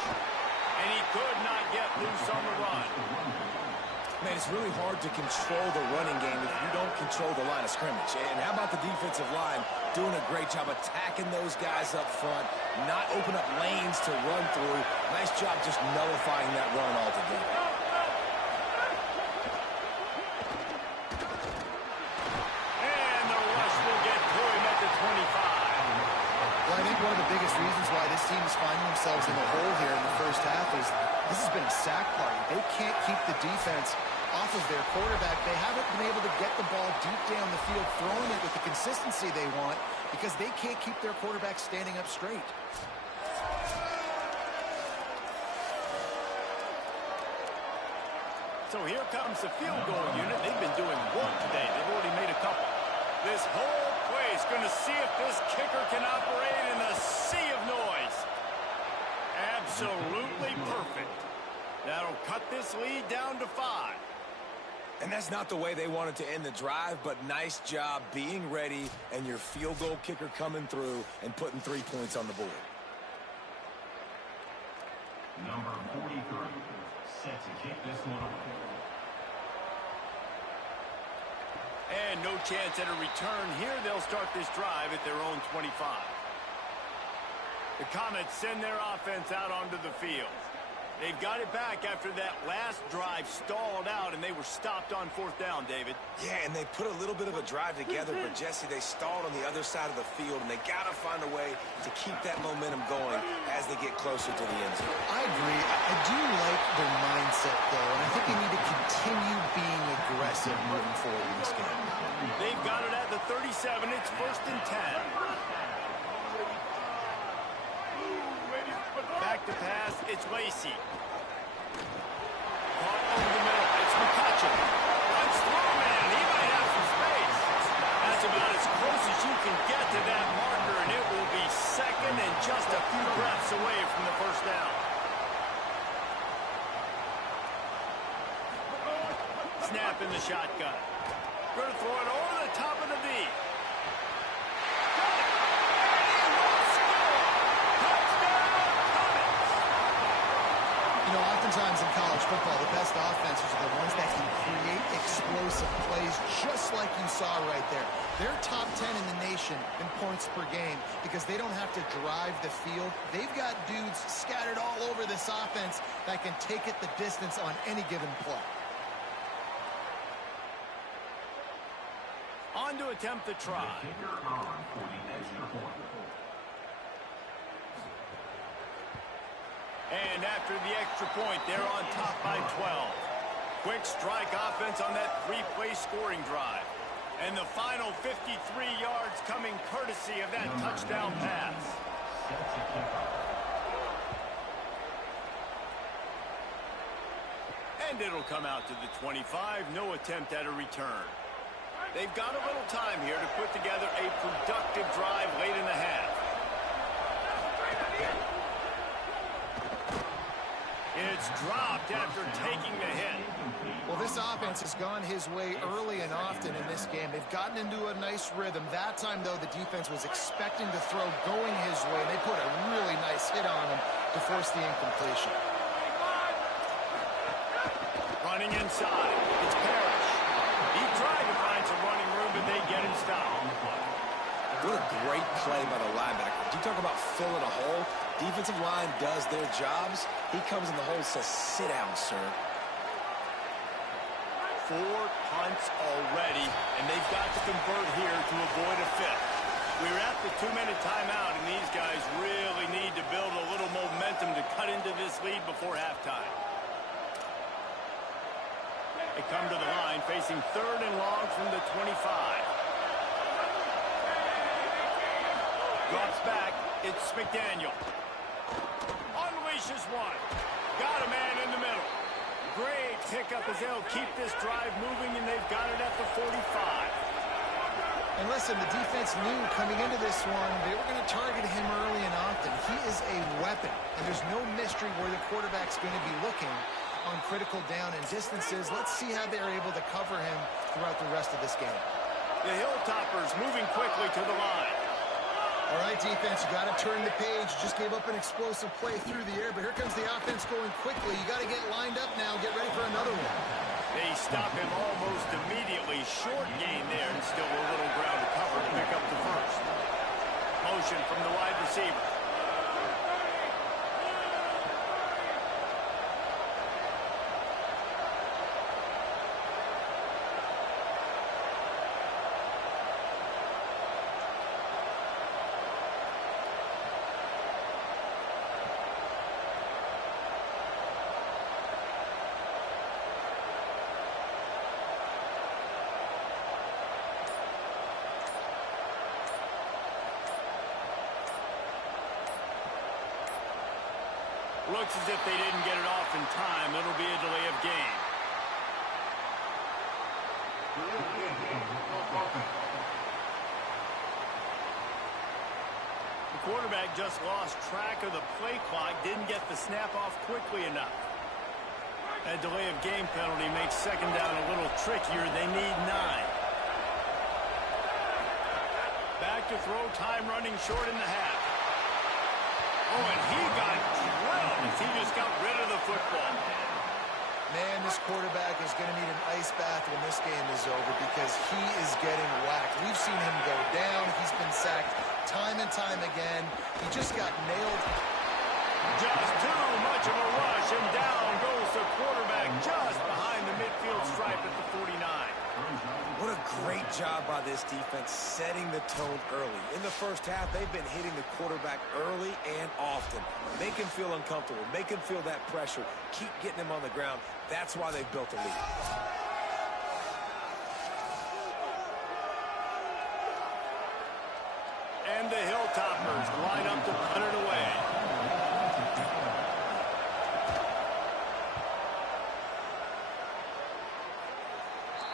And he could not get loose on the run. Man, it's really hard to control the running game if you don't control the line of scrimmage. And how about the defensive line doing a great job attacking those guys up front, not open up lanes to run through. Nice job just nullifying that run altogether. And the rush will get to him at the 25. Well, I think one of the biggest reasons why this team is finding themselves in the hole here in the first half is this has been a sack party. They can't keep the defense off of their quarterback. They haven't been able to get the ball deep down the field, throwing it with the consistency they want because they can't keep their quarterback standing up straight. So here comes the field goal unit. They've been doing work today. They've already made a couple. This whole place going to see if this kicker can operate in the sea of noise. Absolutely perfect. That'll cut this lead down to 5. And that's not the way they wanted to end the drive, but nice job being ready and your field goal kicker coming through and putting 3 points on the board. Number 43, set to kick this one off. And no chance at a return here. They'll start this drive at their own 25. The Comets send their offense out onto the field. They've got it back after that last drive stalled out, and they were stopped on 4th down, David. Yeah, and they put a little bit of a drive together, but, Jesse, they stalled on the other side of the field, and they got to find a way to keep that momentum going as they get closer to the end zone. I agree. I do like their mindset, though, and I think they need to continue being aggressive moving forward in this game. They've got it at the 37. It's 1st and 10. Back to pass. It's Lacey. Caught over the middle. It's McCutcheon. Runs through, man. He might have some space. That's about as close as you can get to that marker, and it will be 2nd and just a few breaths away from the 1st down. Snap in the shotgun. Going to throw it over the top of the D. You know, oftentimes in college football, the best offenses are the ones that can create explosive plays, just like you saw right there. They're top 10 in the nation in points per game because they don't have to drive the field. They've got dudes scattered all over this offense that can take it the distance on any given play. On to attempt the try. Kicker on for the extra point. And after the extra point, they're on top by 12. Quick strike offense on that 3-play scoring drive. And the final 53 yards coming courtesy of that touchdown pass. Set to kick off. And it'll come out to the 25. No attempt at a return. They've got a little time here to put together a productive drive late in the half. It's gets dropped after taking the hit. Well, this offense has gone his way early and often in this game. They've gotten into a nice rhythm. That time, though, the defense was expecting to throw going his way. They put a really nice hit on him to force the incompletion. Running inside. It's Parrish. He tried to find some running room, but they get him stopped. What a great play by the linebacker. You talk about filling a hole. Defensive line does their jobs. He comes in the hole and says, sit down, sir. 4 punts already, and they've got to convert here to avoid a fifth. We're at the 2-minute timeout, and these guys really need to build a little momentum to cut into this lead before halftime. They come to the line facing 3rd and long from the 25. Drops back. It's McDaniel. Unleashes one. Got a man in the middle. Great pickup as they'll keep this drive moving, and they've got it at the 45. And listen, the defense knew coming into this one they were going to target him early and often. He is a weapon, and there's no mystery where the quarterback's going to be looking on critical down and distances. Let's see how they're able to cover him throughout the rest of this game. The Hilltoppers moving quickly to the line. All right, defense, you got to turn the page. Just gave up an explosive play through the air, but here comes the offense going quickly. You got to get lined up now. Get ready for another one. They stop him almost immediately. Short gain there, and still a little ground to cover to pick up the first. Motion from the wide receiver. Looks as if they didn't get it off in time. It'll be a delay of game. The quarterback just lost track of the play clock, didn't get the snap off quickly enough. That delay of game penalty makes second down a little trickier. They need 9. Back to throw, time running short in the half. Oh, and he got drilled as he just got rid of the football. Man, this quarterback is going to need an ice bath when this game is over because he is getting whacked. We've seen him go down. He's been sacked time and time again. He just got nailed. Just too much of a rush, and down goes the quarterback just behind the midfield stripe at the 49. What a great job by this defense setting the tone early. In the first half, they've been hitting the quarterback early and often. Make him feel uncomfortable. Make him feel that pressure. Keep getting him on the ground. That's why they've built a lead. And the Hilltoppers line up to put it away.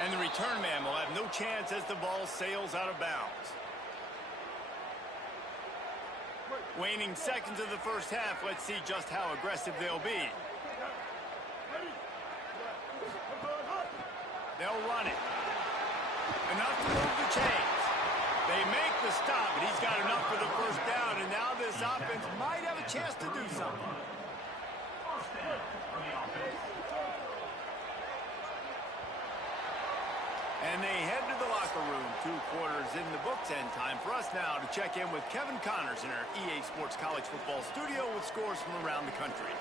And the return man will have no chance as the ball sails out of bounds. Waning seconds of the first half. Let's see just how aggressive they'll be. They'll run it. Enough to move the chains. They make the stop, but he's got enough for the first down, and now this offense might have a chance to do something. And they head to the locker room. 2 quarters in the books, and time for us now to check in with Kevin Connors in our EA Sports College Football studio with scores from around the country.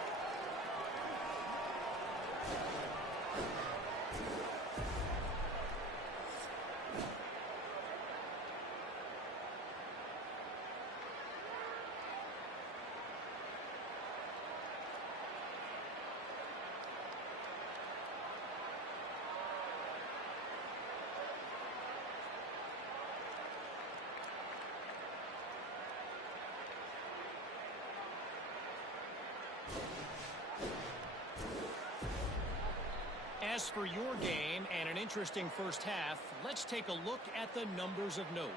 As for your game and an interesting first half, let's take a look at the numbers of note.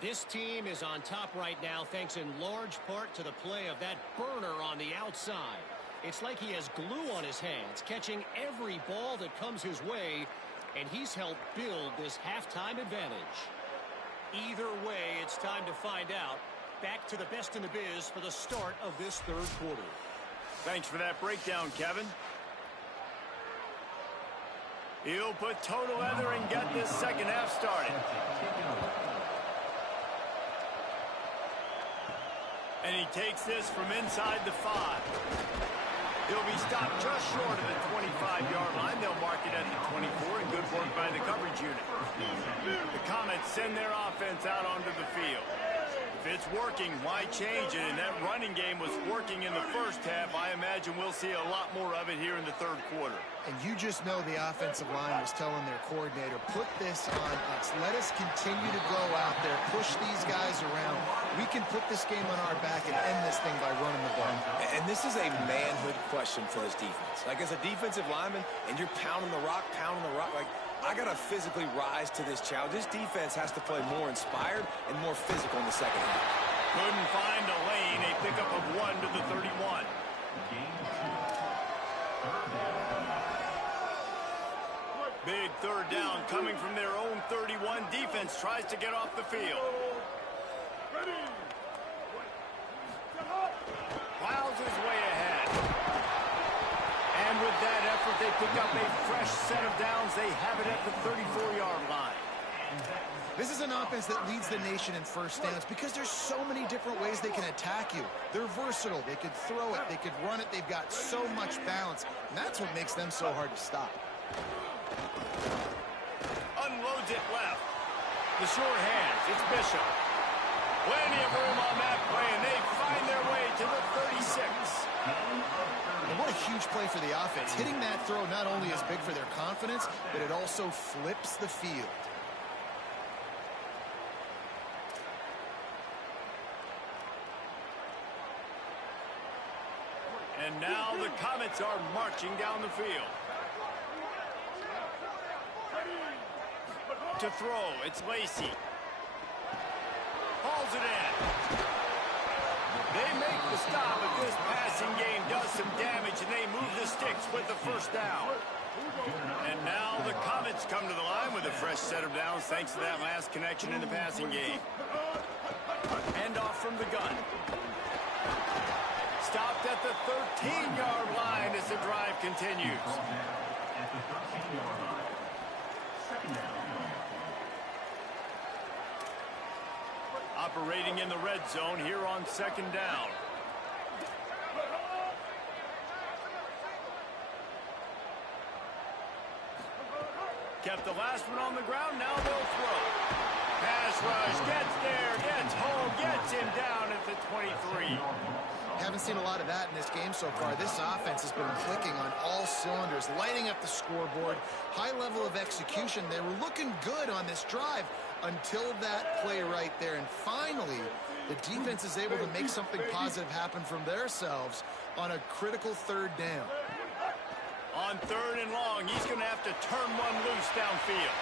This team is on top right now thanks in large part to the play of that burner on the outside. It's like he has glue on his hands, catching every ball that comes his way, and he's helped build this halftime advantage. Either way, it's time to find out. Back to the best in the biz for the start of this third quarter. Thanks for that breakdown, Kevin. He'll put total leather and get this second half started. And he takes this from inside the 5. He'll be stopped just short of the 25-yard line. They'll mark it at the 24, and good work by the coverage unit. The Comets send their offense out onto the field. If it's working, why change it? And that running game was working in the first half. I imagine we'll see a lot more of it here in the third quarter. And you just know the offensive line was telling their coordinator, put this on us. Let us continue to go out there, push these guys around. We can put this game on our back and end this thing by running the ball. And this is a manhood question for this defense. Like, as a defensive lineman, and you're pounding the rock, like, I got to physically rise to this challenge. This defense has to play more inspired and more physical in the second half. Couldn't find a lane. A pickup of 1 to the 31. Big third down coming from their own 31. Defense tries to get off the field. Plows his way ahead. And with that effort, they pick up a fresh set of downs. They have it at the 34-yard line. This is an offense that leads the nation in first downs because there's so many different ways they can attack you. They're versatile. They could throw it. They could run it. They've got so much balance. And that's what makes them so hard to stop. Unloads it left. The short hands. It's Bishop. Plenty of room on that play, and they find their way to the 36. And what a huge play for the offense. Hitting that throw not only is big for their confidence, but it also flips the field. And now the Comets are marching down the field. To throw, it's Lacey. Hauls it in. They make the stop, but this passing game does some damage, and they move the sticks with the first down. And now the Comets come to the line with a fresh set of downs thanks to that last connection in the passing game. Hand off from the gun. Stopped at the 13-yard line as the drive continues. At the 13-yard line. Second down. Operating in the red zone here on second down. Kept the last one on the ground, now they'll throw. Pass rush, gets there, gets home, gets him down at the 23. Haven't seen a lot of that in this game so far. This offense has been clicking on all cylinders, lighting up the scoreboard, high level of execution. They were looking good on this drive until that play right there. And finally, the defense is able to make something positive happen from themselves on a critical third down. On third and long, he's going to have to turn one loose downfield.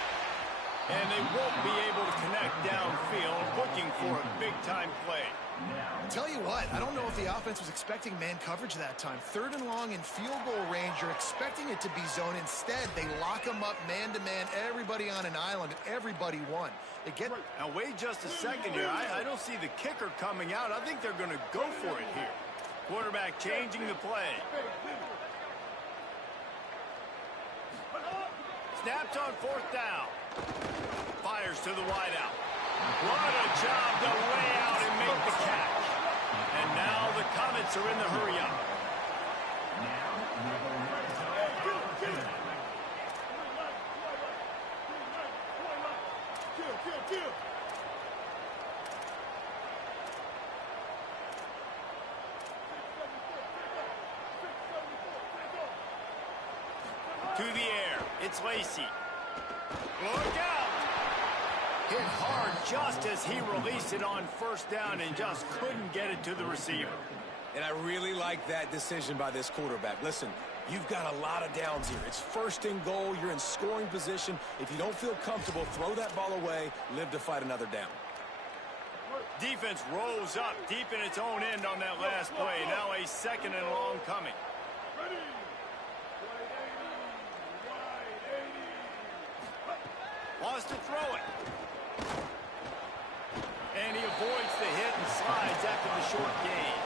And they won't be able to connect downfield, looking for a big-time play. Tell you what, I don't know if the offense was expecting man coverage that time. Third and long in field goal range, you're expecting it to be zone. Instead, they lock them up man-to-man, everybody on an island, and everybody won. They get. Now, wait just a second here. I don't see the kicker coming out. I think they're going to go for it here. Quarterback changing the play. Snapped on fourth down. Fires to the wideout. What a job to lay out and make the catch. And now the Comets are in the hurry-up. To the air. It's Lacey. Look out! Hit hard just as he released it on first down and just couldn't get it to the receiver. And I really like that decision by this quarterback. Listen, you've got a lot of downs here. It's first and goal. You're in scoring position. If you don't feel comfortable, throw that ball away. Live to fight another down. Defense rolls up deep in its own end on that last play. Now a second and long coming. Ready. Wide 80. Wide 80. Wants to throw it. And he avoids the hit and slides after the short gain.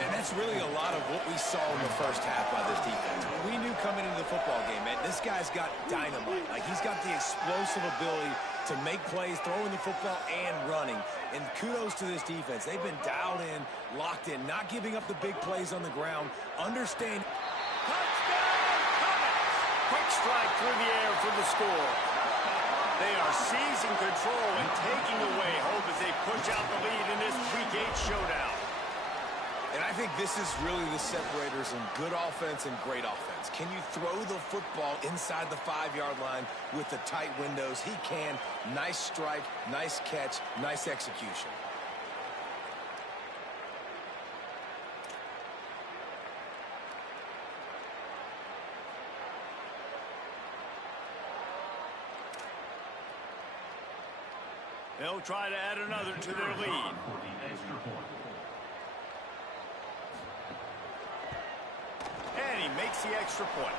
And that's really a lot of what we saw in the first half by this defense. We knew coming into the football game, man, this guy's got dynamite. Like, he's got the explosive ability to make plays, throwing the football and running. And kudos to this defense. They've been dialed in, locked in, not giving up the big plays on the ground. Understand. Touchdown, Comets! Quick strike through the air for the score. They are seizing control and taking away hope as they push out the lead in this Week 8 showdown. And I think this is really the separators in good offense and great offense. Can you throw the football inside the 5-yard line with the tight windows? He can. Nice strike, nice catch, nice execution. They'll try to add another to their lead. For the extra point. And he makes the extra point.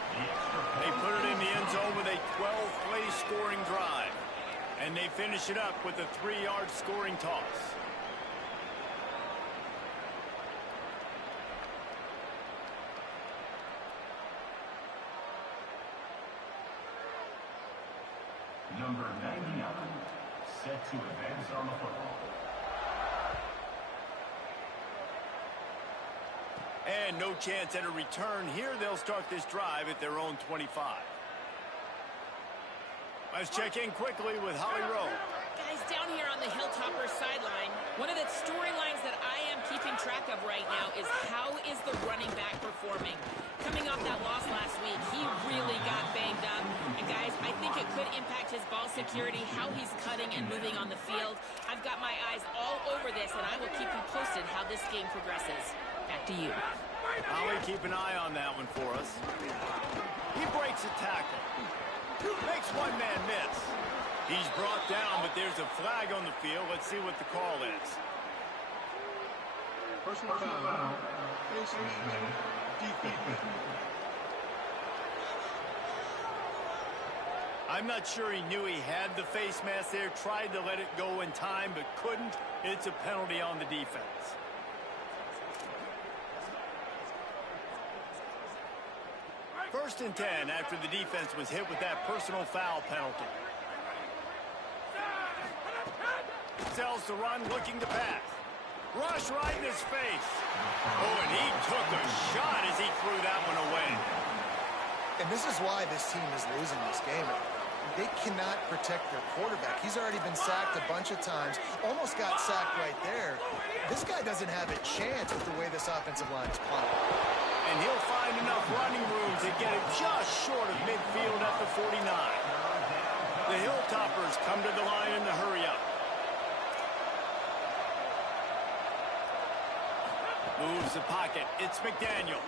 They put it in the end zone with a 12-play scoring drive. And they finish it up with a 3-yard scoring toss. Number 99, set to advance on the football. And no chance at a return here. They'll start this drive at their own 25. Let's check in quickly with Holly Rowe. Guys, down here on the Hilltoppers sideline, one of the storylines that I am keeping track of right now is how is the running back performing? Coming off that loss last week, he really got banged up. And guys, I think it could impact his ball security, how he's cutting and moving on the field. I've got my eyes all over this, and I will keep you posted how this game progresses. Back to you. Holly, keep an eye on that one for us. He breaks a tackle. Makes one man miss. He's brought down, but there's a flag on the field. Let's see what the call is. Personal foul. Face man. Defense. I'm not sure he knew he had the face mask there. Tried to let it go in time, but couldn't. It's a penalty on the defense. First and 10 after the defense was hit with that personal foul penalty. Sells the run, looking to pass. Rush right in his face. Oh, and he took a shot as he threw that one away. And this is why this team is losing this game. They cannot protect their quarterback. He's already been sacked a bunch of times. Almost got sacked right there. This guy doesn't have a chance with the way this offensive line is playing. And he'll find enough running room to get it just short of midfield at the 49. The Hilltoppers come to the line in the hurry-up. Moves the pocket. It's McDaniel.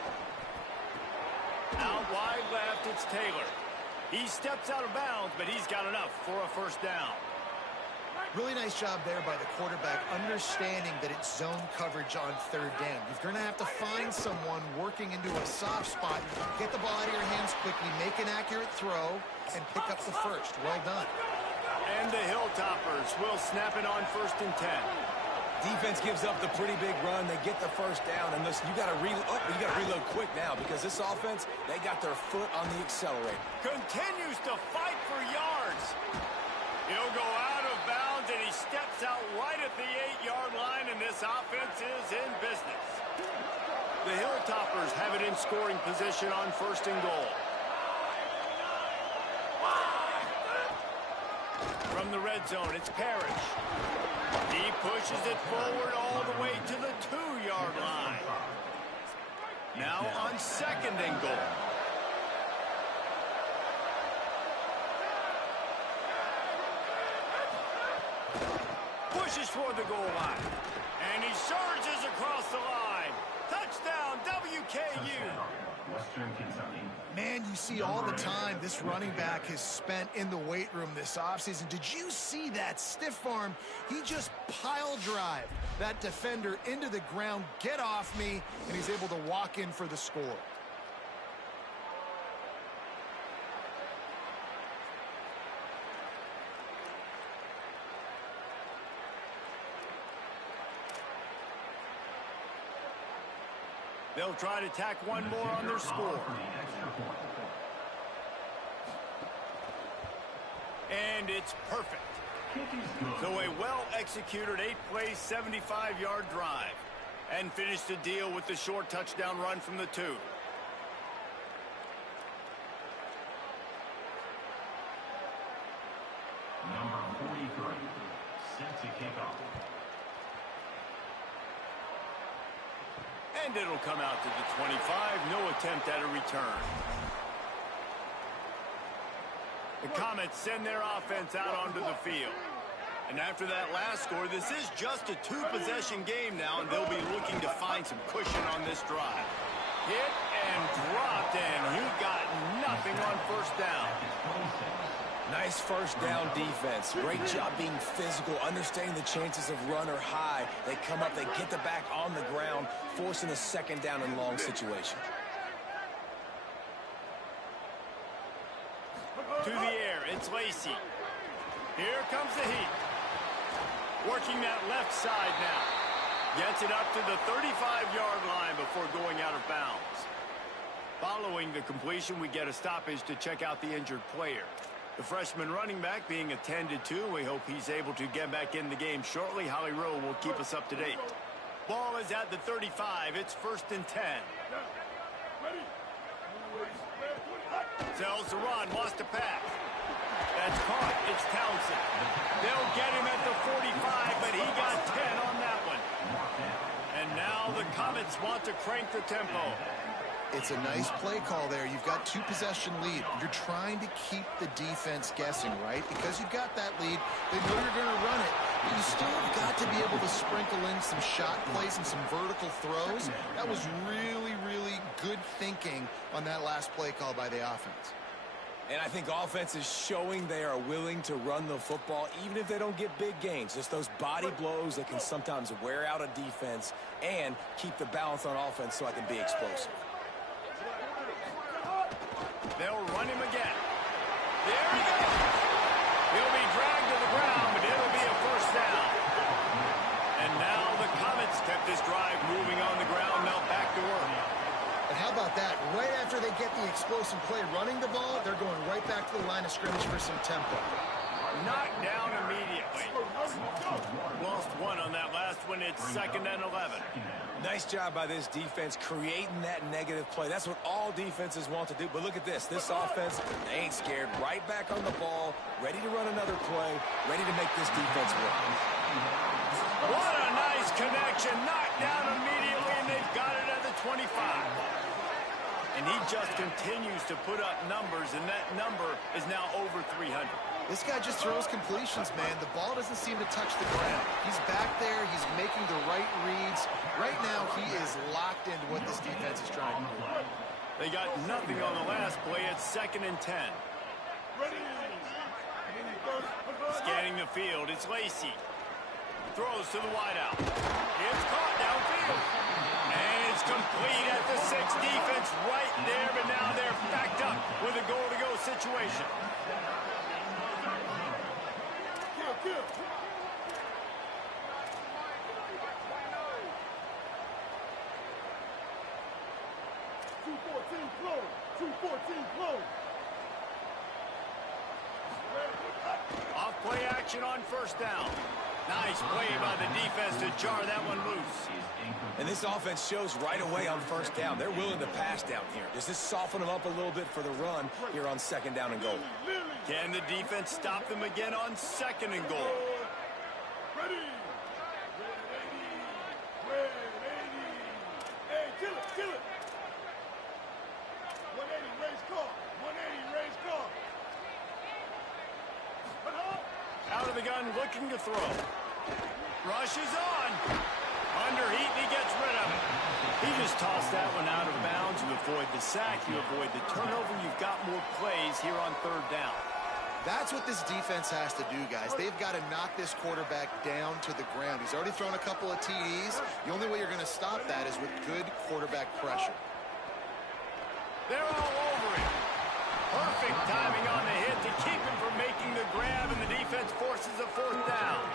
Out wide left, it's Taylor. He steps out of bounds, but he's got enough for a first down. Really nice job there by the quarterback, understanding that it's zone coverage on third down. You're going to have to find someone working into a soft spot, get the ball out of your hands quickly, make an accurate throw, and pick up the first. Well done. And the Hilltoppers will snap it on first and 10. Defense gives up the pretty big run. They get the first down, and listen, you got to reload quick now because this offense, they got their foot on the accelerator. Continues to fight for yards. He'll go out of bounds, and he steps out right at the 8-yard line, and this offense is in business. The Hilltoppers have it in scoring position on first and goal. From the red zone, it's Parrish. He pushes it forward all the way to the 2-yard line. Now on second and goal. Pushes toward the goal line. And he surges across the line. Touchdown, WKU. Western Kentucky. Man, you see all the time this running back has spent in the weight room this offseason. Did you see that stiff arm? He just pile drive that defender into the ground, get off me, and he's able to walk in for the score. They'll try to tack one more on their score. And it's perfect. So a well-executed 8-play, 75-yard drive. And finish the deal with the short touchdown run from the 2. Number 43, set to kick off. And it'll come out to the 25. No attempt at a return. The Comets send their offense out onto the field. And after that last score, this is just a 2-possession game now, and they'll be looking to find some cushion on this drive. Hit and dropped, and he got nothing on first down. Nice first down defense. Great job being physical, understanding the chances of run are high. They come up, they get the back on the ground, forcing a second down and long situation. To the air, it's Lacey. Here comes the heat. Working that left side now. Gets it up to the 35-yard line before going out of bounds. Following the completion, we get a stoppage to check out the injured player. The freshman running back being attended to. We hope he's able to get back in the game shortly. Holly Rowe will keep us up to date. Ball is at the 35. It's 1st and 10. Sells to run, lost a pass. That's caught. It's Townsend. They'll get him at the 45, but he got 10 on that one. And now the Comets want to crank the tempo. It's a nice play call there. You've got 2-possession lead. You're trying to keep the defense guessing, right? Because you've got that lead, they know you're going to run it. But you still have got to be able to sprinkle in some shot plays and some vertical throws. That was really, really good thinking on that last play call by the offense. And I think offense is showing they are willing to run the football, even if they don't get big gains. Just those body blows that can sometimes wear out a defense and keep the balance on offense so I can be explosive. They'll run him again. There he goes. He'll be dragged to the ground, but it'll be a first down. And now the Comets kept this drive moving on the ground. Now back to work. And how about that? Right after they get the explosive play running the ball, they're going right back to the line of scrimmage for some tempo. Knocked down immediately. Lost one on that last one. It's 2nd and 11. Nice job by this defense creating that negative play. That's what all defenses want to do. But look at this. This offense, they ain't scared. Right back on the ball, ready to run another play, ready to make this defense work. What a nice connection. Knocked down immediately, and they've got it at the 25. And he just continues to put up numbers, and that number is now over 300. This guy just throws completions, man. The ball doesn't seem to touch the ground. He's back there. He's making the right reads. Right now, he is locked into what this defense is trying to do. They got nothing on the last play. It's 2nd and 10. Scanning the field, it's Lacey. Throws to the wideout. It's caught downfield. And it's complete at the 6. Defense right there, but now they're backed up with a goal-to-go situation. Off play action on first down. Nice play by the defense to jar that one loose. And this offense shows right away on first down. They're willing to pass down here. Does this soften them up a little bit for the run here on 2nd down and goal? Can the defense stop them again on 2nd and goal? Ready. Hey, kill it. 180, raise car. 180, raise car. Out of the gun, looking to throw. Rushes on. Under heat, and he gets rid of it. He just tossed that one out of bounds. You avoid the sack, you avoid the turnover. You've got more plays here on 3rd down. That's what this defense has to do, guys. They've got to knock this quarterback down to the ground. He's already thrown a couple of TDs. The only way you're going to stop that is with good quarterback pressure. They're all over it. Perfect timing on the hit to keep him from making the grab, and the defense forces a 4th down.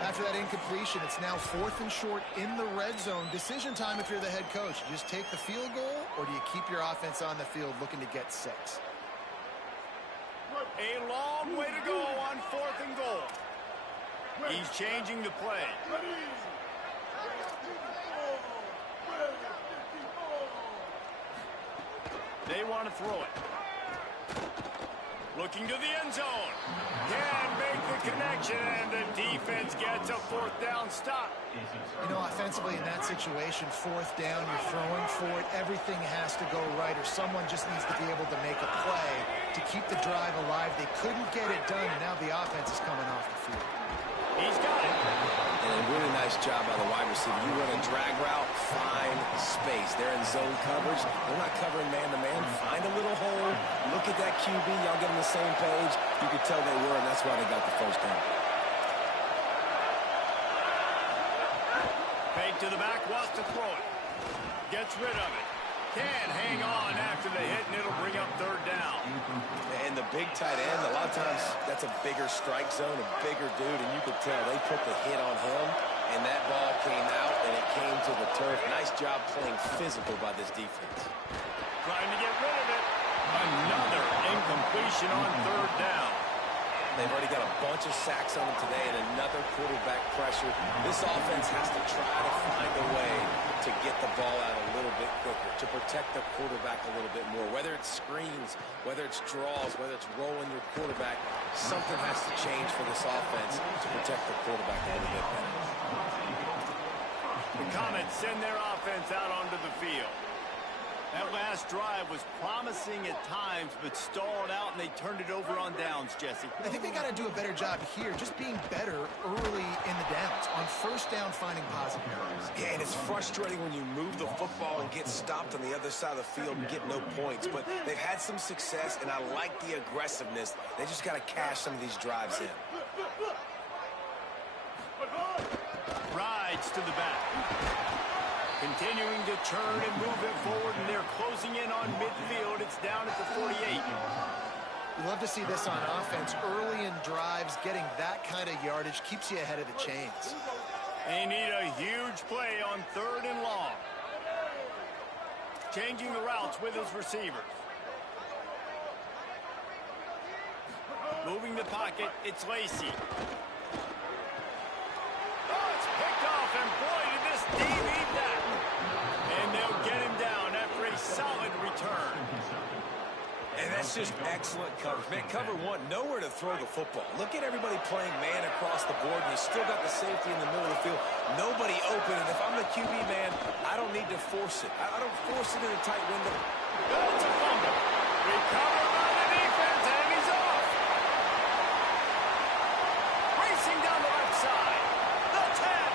After that incompletion, it's now 4th and short in the red zone. Decision time if you're the head coach. You just take the field goal, or do you keep your offense on the field looking to get 6? A long way to go on 4th and goal. He's changing the play. They want to throw it. Looking to the end zone. Can make the connection, and the defense gets a 4th down stop. You know, offensively in that situation, 4th down, you're throwing for it. Everything has to go right, or someone just needs to be able to make a play to keep the drive alive. They couldn't get it done, and now the offense is coming off the field. He's got it. And a really nice job by the wide receiver. You run a drag route, find space. They're in zone coverage. They're not covering man-to-man. Find a little hole. Look at that QB. Y'all get on the same page. You could tell they were, and that's why they got the first down. Fake to the back, wants to throw it. Gets rid of it. Can hang on after the hit, and it'll bring up 3rd down. And the big tight end, a lot of times that's a bigger strike zone, a bigger dude, and you could tell they put the hit on him, and that ball came out, and it came to the turf. Nice job playing physical by this defense. Trying to get rid of it. Another incompletion on 3rd down. They've already got a bunch of sacks on them today and another quarterback pressure. This offense has to try to find a way to get the ball out a little bit quicker, to protect the quarterback a little bit more. Whether it's screens, whether it's draws, whether it's rolling your quarterback, something has to change for this offense to protect the quarterback a little bit better. The Comets send their offense out onto the field. That last drive was promising at times, but stalled out, and they turned it over on downs, Jesse. I think they got to do a better job here, just being better early in the downs. On 1st down, finding positive plays. Yeah, and it's frustrating when you move the football and get stopped on the other side of the field and get no points. But they've had some success, and I like the aggressiveness. They just got to cash some of these drives in. Rides to the back. Continuing to turn and move it forward, and they're closing in on midfield. It's down at the 48. We love to see this on offense. Early in drives, getting that kind of yardage keeps you ahead of the chains. They need a huge play on 3rd and long. Changing the routes with his receivers. Moving the pocket, it's Lacey. Oh, it's picked off, and boy, did this D need that. And they'll get him down after a solid return. And that's just excellent coverage. Man, cover one, nowhere to throw the football. Look at everybody playing man across the board, and you still got the safety in the middle of the field. Nobody open, and if I'm the QB, man, I don't need to force it. I don't force it in a tight window. It's a fumble. Recovered by the defense, and he's off. Racing down the left side. The 10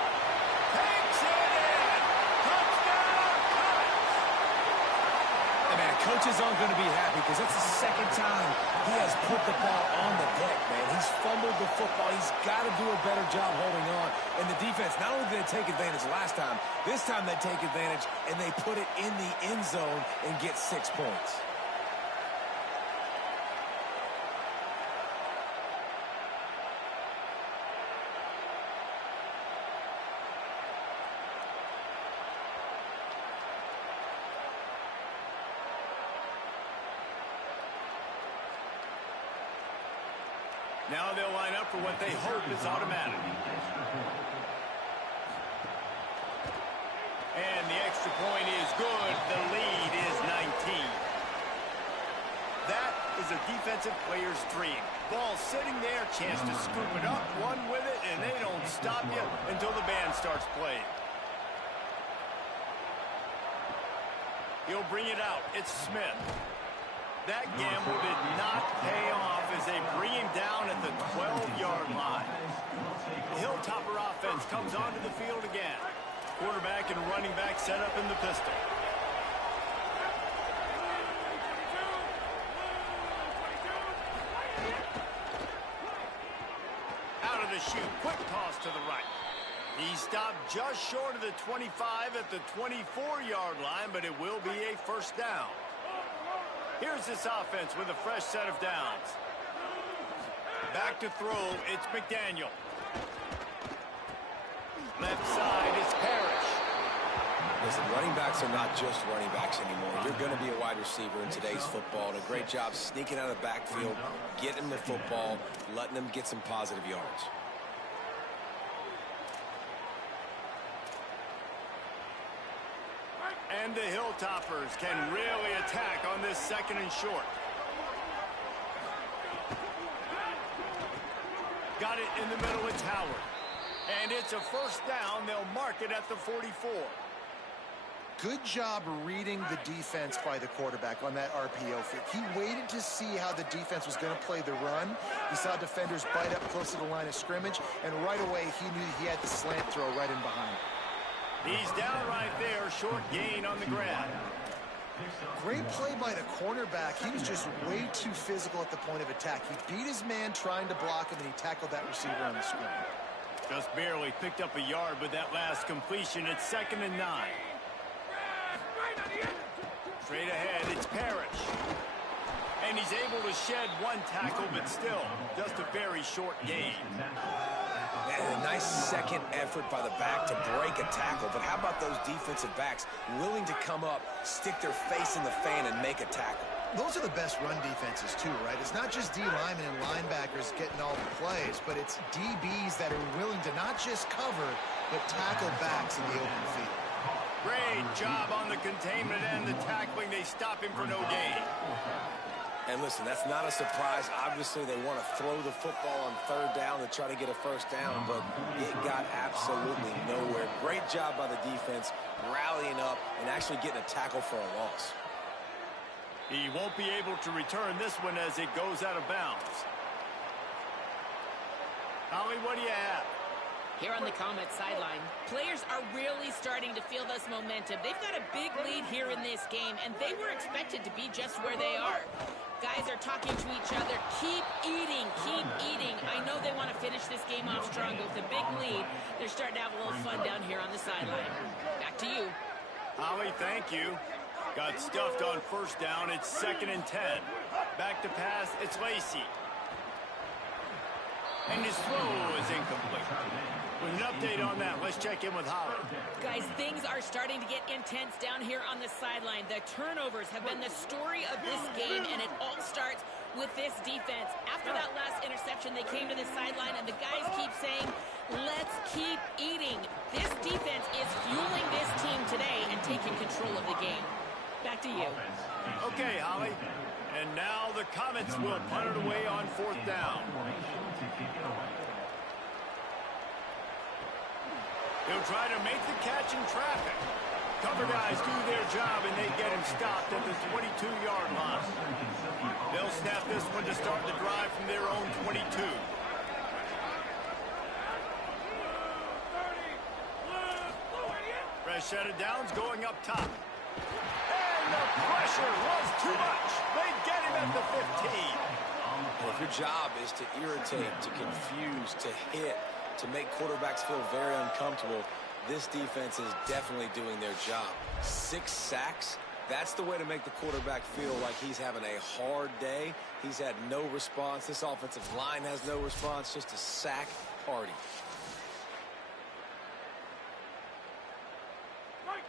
takes it in. Touchdown, Comets. And man, coaches aren't going to be happy because that's the 2nd time he has put the ball on the deck, man. He's fumbled the football. He's got to do a better job holding on. And the defense, not only did they take advantage last time, this time they take advantage and they put it in the end zone and get 6 points. Now they'll line up for what they hope is automatic. And the extra point is good. The lead is 19. That is a defensive player's dream. Ball sitting there, chance to scoop it up, run with it, and they don't stop you until the band starts playing. He'll bring it out. It's Smith. That gamble did not pay off as they bring him down at the 12-yard line. The Hilltopper offense comes onto the field again. Quarterback and running back set up in the pistol. Out of the chute, quick toss to the right. He stopped just short of the 25 at the 24-yard line, but it will be a 1st down. Here's this offense with a fresh set of downs. Back to throw, it's McDaniel. Left side is Parrish. Listen, running backs are not just running backs anymore. You're going to be a wide receiver in today's football. And a great job sneaking out of the backfield, getting the football, letting them get some positive yards. And the Hilltoppers can really attack on this 2nd and short. Got it in the middle, it's Howard. And it's a 1st down. They'll mark it at the 44. Good job reading the defense by the quarterback on that RPO fake. He waited to see how the defense was going to play the run. He saw defenders bite up close to the line of scrimmage, and right away he knew he had the slant throw right in behind. He's down right there, short gain on the grab. Great play by the cornerback. He was just way too physical at the point of attack. He beat his man trying to block him, and he tackled that receiver on the screen. Just barely picked up a yard with that last completion. It's 2nd and 9. Straight ahead, it's Parrish. And he's able to shed 1 tackle, but still, just a very short gain. And a nice second effort by the back to break a tackle. But how about those defensive backs willing to come up, stick their face in the fan, and make a tackle? Those are the best run defenses, too, right? It's not just D linemen and linebackers getting all the plays, but it's DBs that are willing to not just cover, but tackle backs in the open field. Great job on the containment and the tackling. They stop him for no gain. And listen, that's not a surprise. Obviously, they want to throw the football on 3rd down to try to get a 1st down, but it got absolutely nowhere. Great job by the defense, rallying up and actually getting a tackle for a loss. He won't be able to return this one as it goes out of bounds. Holly, what do you have? Here on the Comets sideline, players are really starting to feel this momentum. They've got a big lead here in this game, and they were expected to be just where they are. Guys are talking to each other. Keep eating, keep eating. I know they want to finish this game off strong, but with a big lead, they're starting to have a little fun down here on the sideline. Back to you. Holly, thank you. Got stuffed on 1st down. It's 2nd and 10. Back to pass, it's Lacey. And his throw is incomplete. With an update on that, let's check in with Holly. Guys, things are starting to get intense down here on the sideline. The turnovers have been the story of this game, and it all starts with this defense. After that last interception, they came to the sideline, and the guys keep saying, let's keep eating. This defense is fueling this team today and taking control of the game. Back to you. Okay, Holly. And now the Comets will punt it away on 4th down. He'll try to make the catch in traffic. Cover guys do their job, and they get him stopped at the 22-yard line. They'll snap this one to start the drive from their own 22. Fresh set of downs going up top. And the pressure was too much. They get him at the 15. Well, if your job is to irritate, to confuse, to hit, to make quarterbacks feel very uncomfortable, this defense is definitely doing their job. 6 sacks, that's the way to make the quarterback feel like he's having a hard day. He's had no response. This offensive line has no response, just a sack party.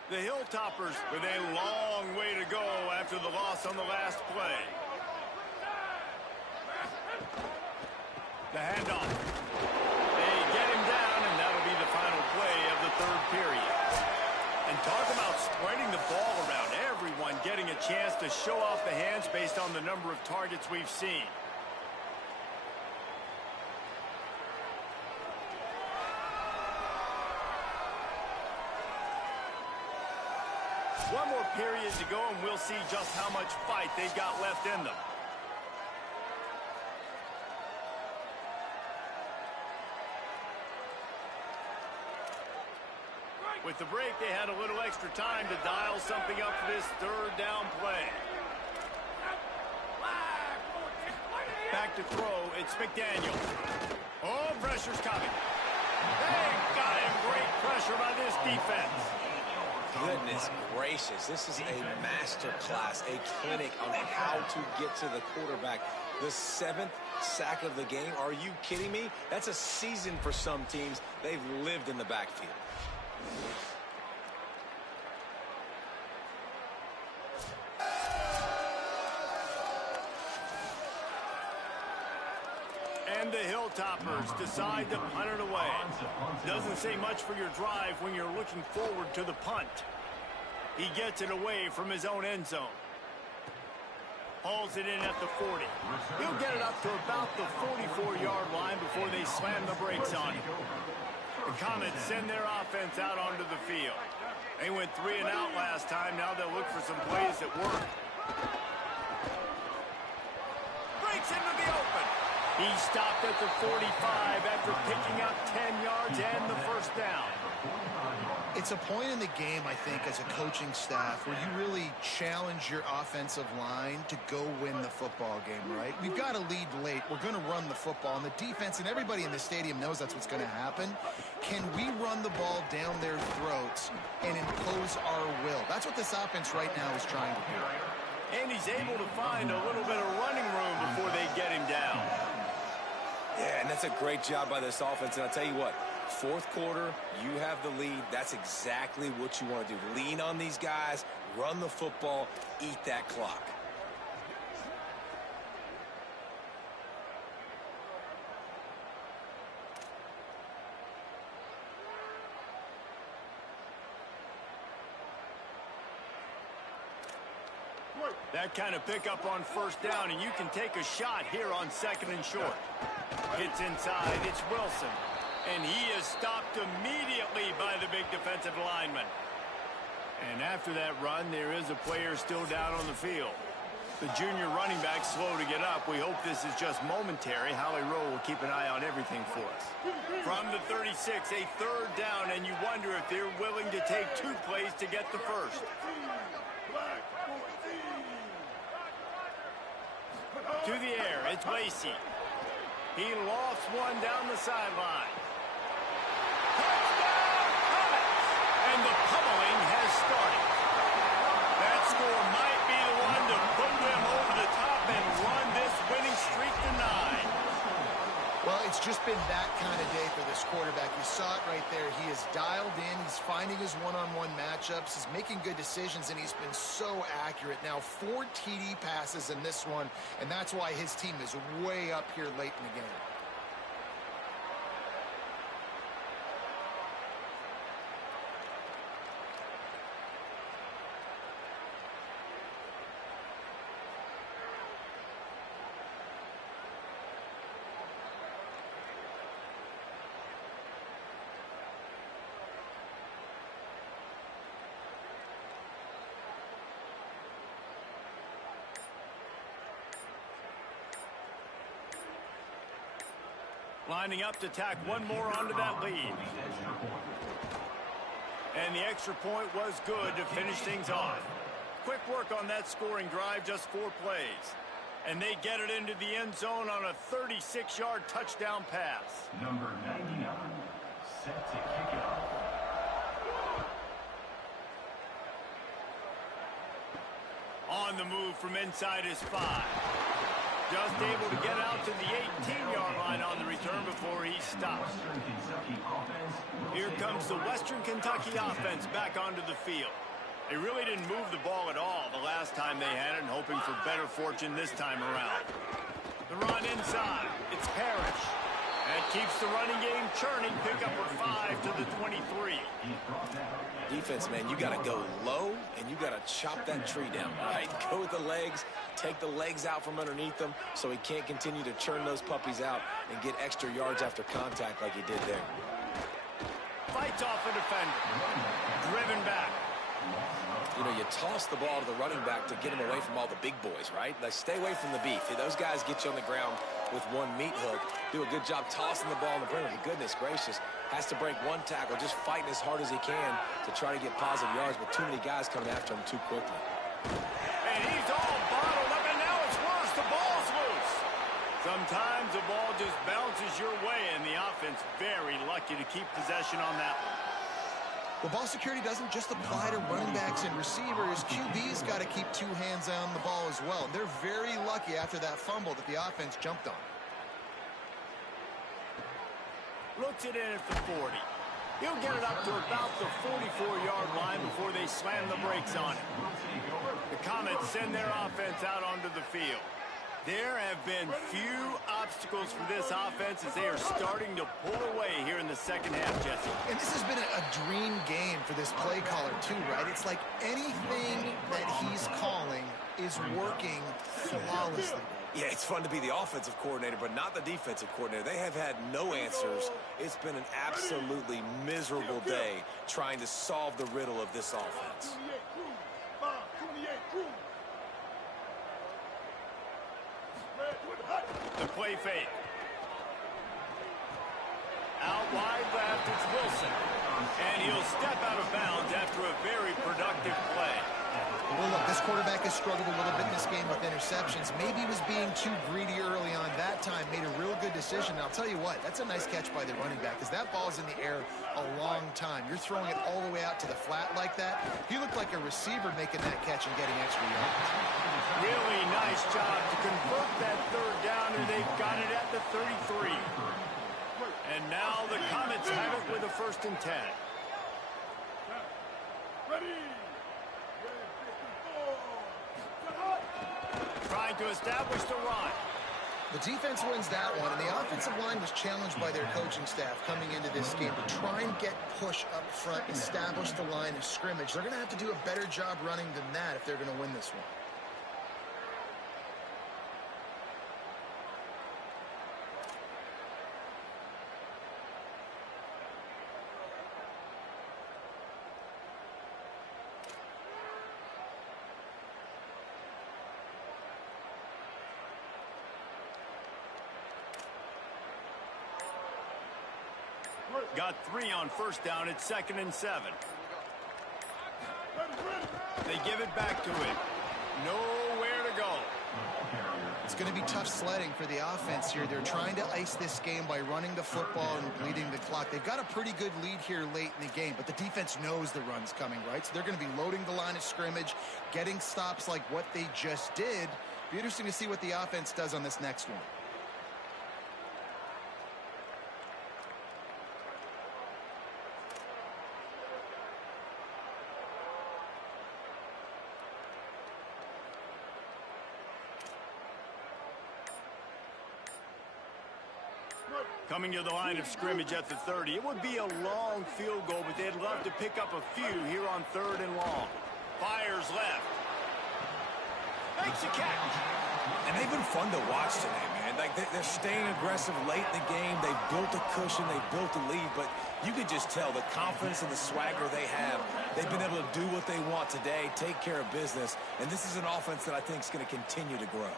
The Hilltoppers with a long way to go after the loss on the last play. The handoff. They get him down, and that'll be the final play of the 3rd period. And talk about spreading the ball around. Everyone getting a chance to show off the hands based on the number of targets we've seen. One more period to go, and we'll see just how much fight they've got left in them. With the break, they had a little extra time to dial something up for this 3rd down play. Back to throw, it's McDaniel. Oh, pressure's coming. They got him. Great pressure by this defense. Goodness gracious. This is a master class, a clinic on how to get to the quarterback. The 7th sack of the game. Are you kidding me? That's a season for some teams. They've lived in the backfield. And the Hilltoppers decide to punt it away. Doesn't say much for your drive when you're looking forward to the punt. He gets it away from his own end zone. Hauls it in at the 40. He'll get it up to about the 44-yard line before they slam the brakes on him. The Comets send their offense out onto the field. They went 3 and out last time. Now they'll look for some plays that work. Breaks into the open. He stopped at the 45 after picking up 10 yards and the first down. It's a point in the game, I think, as a coaching staff where you really challenge your offensive line to go win the football game, right? We've got to lead late. We're going to run the football. And the defense and everybody in the stadium knows that's what's going to happen. Can we run the ball down their throats and impose our will? That's what this offense right now is trying to do. And he's able to find a little bit of running room before they get him down. Yeah, and that's a great job by this offense. And I'll tell you what, 4th quarter, you have the lead. That's exactly what you want to do. Lean on these guys, run the football, eat that clock. That kind of pickup on first down, and you can take a shot here on 2nd and short. It's inside. It's Wilson. And he is stopped immediately by the big defensive lineman. And after that run, there is a player still down on the field. The junior running back slow to get up. We hope this is just momentary. Howie Rowe will keep an eye on everything for us. From the 36, a 3rd down, and you wonder if they're willing to take 2 plays to get the first. To the air, it's Lacey. He lofts one down the sideline. Touchdown, Comets! And the pummeling has started. That score might be the one to put them over the top and run this winning streak to 9. Well, it's just been that kind of day for this quarterback. You saw it right there. He is dialed in. He's finding his one-on-one matchups. He's making good decisions, and he's been so accurate. Now, 4 TD passes in this one, and that's why his team is way up here late in the game. Lining up to tack one more onto that lead. And the extra point was good to finish things off. Quick work on that scoring drive, just 4 plays. And they get it into the end zone on a 36-yard touchdown pass. Number 99, set to kick it off. On the move from inside his 5. Just able to get out to the 18-yard line on the return before he stops. Here comes the Western Kentucky offense back onto the field. They really didn't move the ball at all the last time they had it, and hoping for better fortune this time around. The run inside. It's Parrish. That keeps the running game churning. Pick up for 5 to the 23. Defense, man, you got to go low, and you got to chop that tree down, right? Go with the legs, take the legs out from underneath them so he can't continue to churn those puppies out and get extra yards after contact like he did there. Fights off a defender. Driven back. You know, you toss the ball to the running back to get him away from all the big boys, right? Like, stay away from the beef. Those guys get you on the ground with one meat hook. Do a good job tossing the ball in the perimeter. Goodness gracious. Has to break one tackle, just fighting as hard as he can to try to get positive yards, but too many guys coming after him too quickly. And he's all bottled up, and now it's worse. The ball's loose. Sometimes the ball just bounces your way, and the offense very lucky to keep possession on that one. Well, ball security doesn't just apply to running backs and receivers. QB's got to keep two hands on the ball as well. They're very lucky after that fumble that the offense jumped on. Looks it in at the 40. He'll get it up to about the 44-yard line before they slam the brakes on it. The Comets send their offense out onto the field. There have been few obstacles for this offense as they are starting to pull away here in the second half, Jesse. And this has been a dream game for this play caller too, right? It's like anything that he's calling is working flawlessly. Yeah, it's fun to be the offensive coordinator, but not the defensive coordinator. They have had no answers. It's been an absolutely miserable day trying to solve the riddle of this offense. 28 crew. The play fake. Out wide left, it's Wilson. And he'll step out of bounds after a very productive play. Well, look, this quarterback has struggled a little bit in this game with interceptions. Maybe he was being too greedy early on that time, made a real good decision. And I'll tell you what, that's a nice catch by the running back because that ball's in the air a long time. You're throwing it all the way out to the flat like that. He looked like a receiver making that catch and getting extra yards. Really nice job to convert that third down, and they've got it at the 33. And now the Comets have it with a 1st and 10. Ready. Trying to establish the run. The defense wins that one, and the offensive line was challenged by their coaching staff coming into this game to try and get push up front, establish the line of scrimmage. They're going to have to do a better job running than that if they're going to win this one. Got 3 on 1st down. It's 2nd and 7. They give it back to him. Nowhere to go. It's going to be tough sledding for the offense here. They're trying to ice this game by running the football and bleeding the clock. They've got a pretty good lead here late in the game, but the defense knows the run's coming, right? So they're going to be loading the line of scrimmage, getting stops like what they just did. Be interesting to see what the offense does on this next one. Coming to the line of scrimmage at the 30. It would be a long field goal, but they'd love to pick up a few here on 3rd and long. Fires left. Makes a catch. And they've been fun to watch today, man. Like they're staying aggressive late in the game. They've built a cushion. They've built a lead. But you could just tell the confidence and the swagger they have. They've been able to do what they want today, take care of business. And this is an offense that I think is going to continue to grow.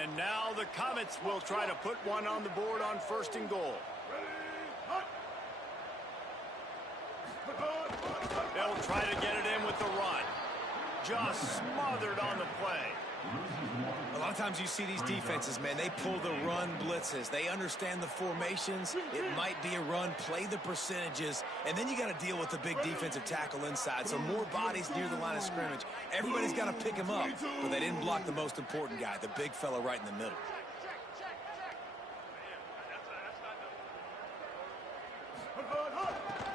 And now the Comets will try to put one on the board on 1st and goal. They'll try to get it in with the run. Just smothered on the play. A lot of times you see these defenses, man, they pull the run blitzes. They understand the formations. It might be a run, play the percentages, and then you got to deal with the big defensive tackle inside. So more bodies near the line of scrimmage. Everybody's got to pick him up, but they didn't block the most important guy, the big fella right in the middle.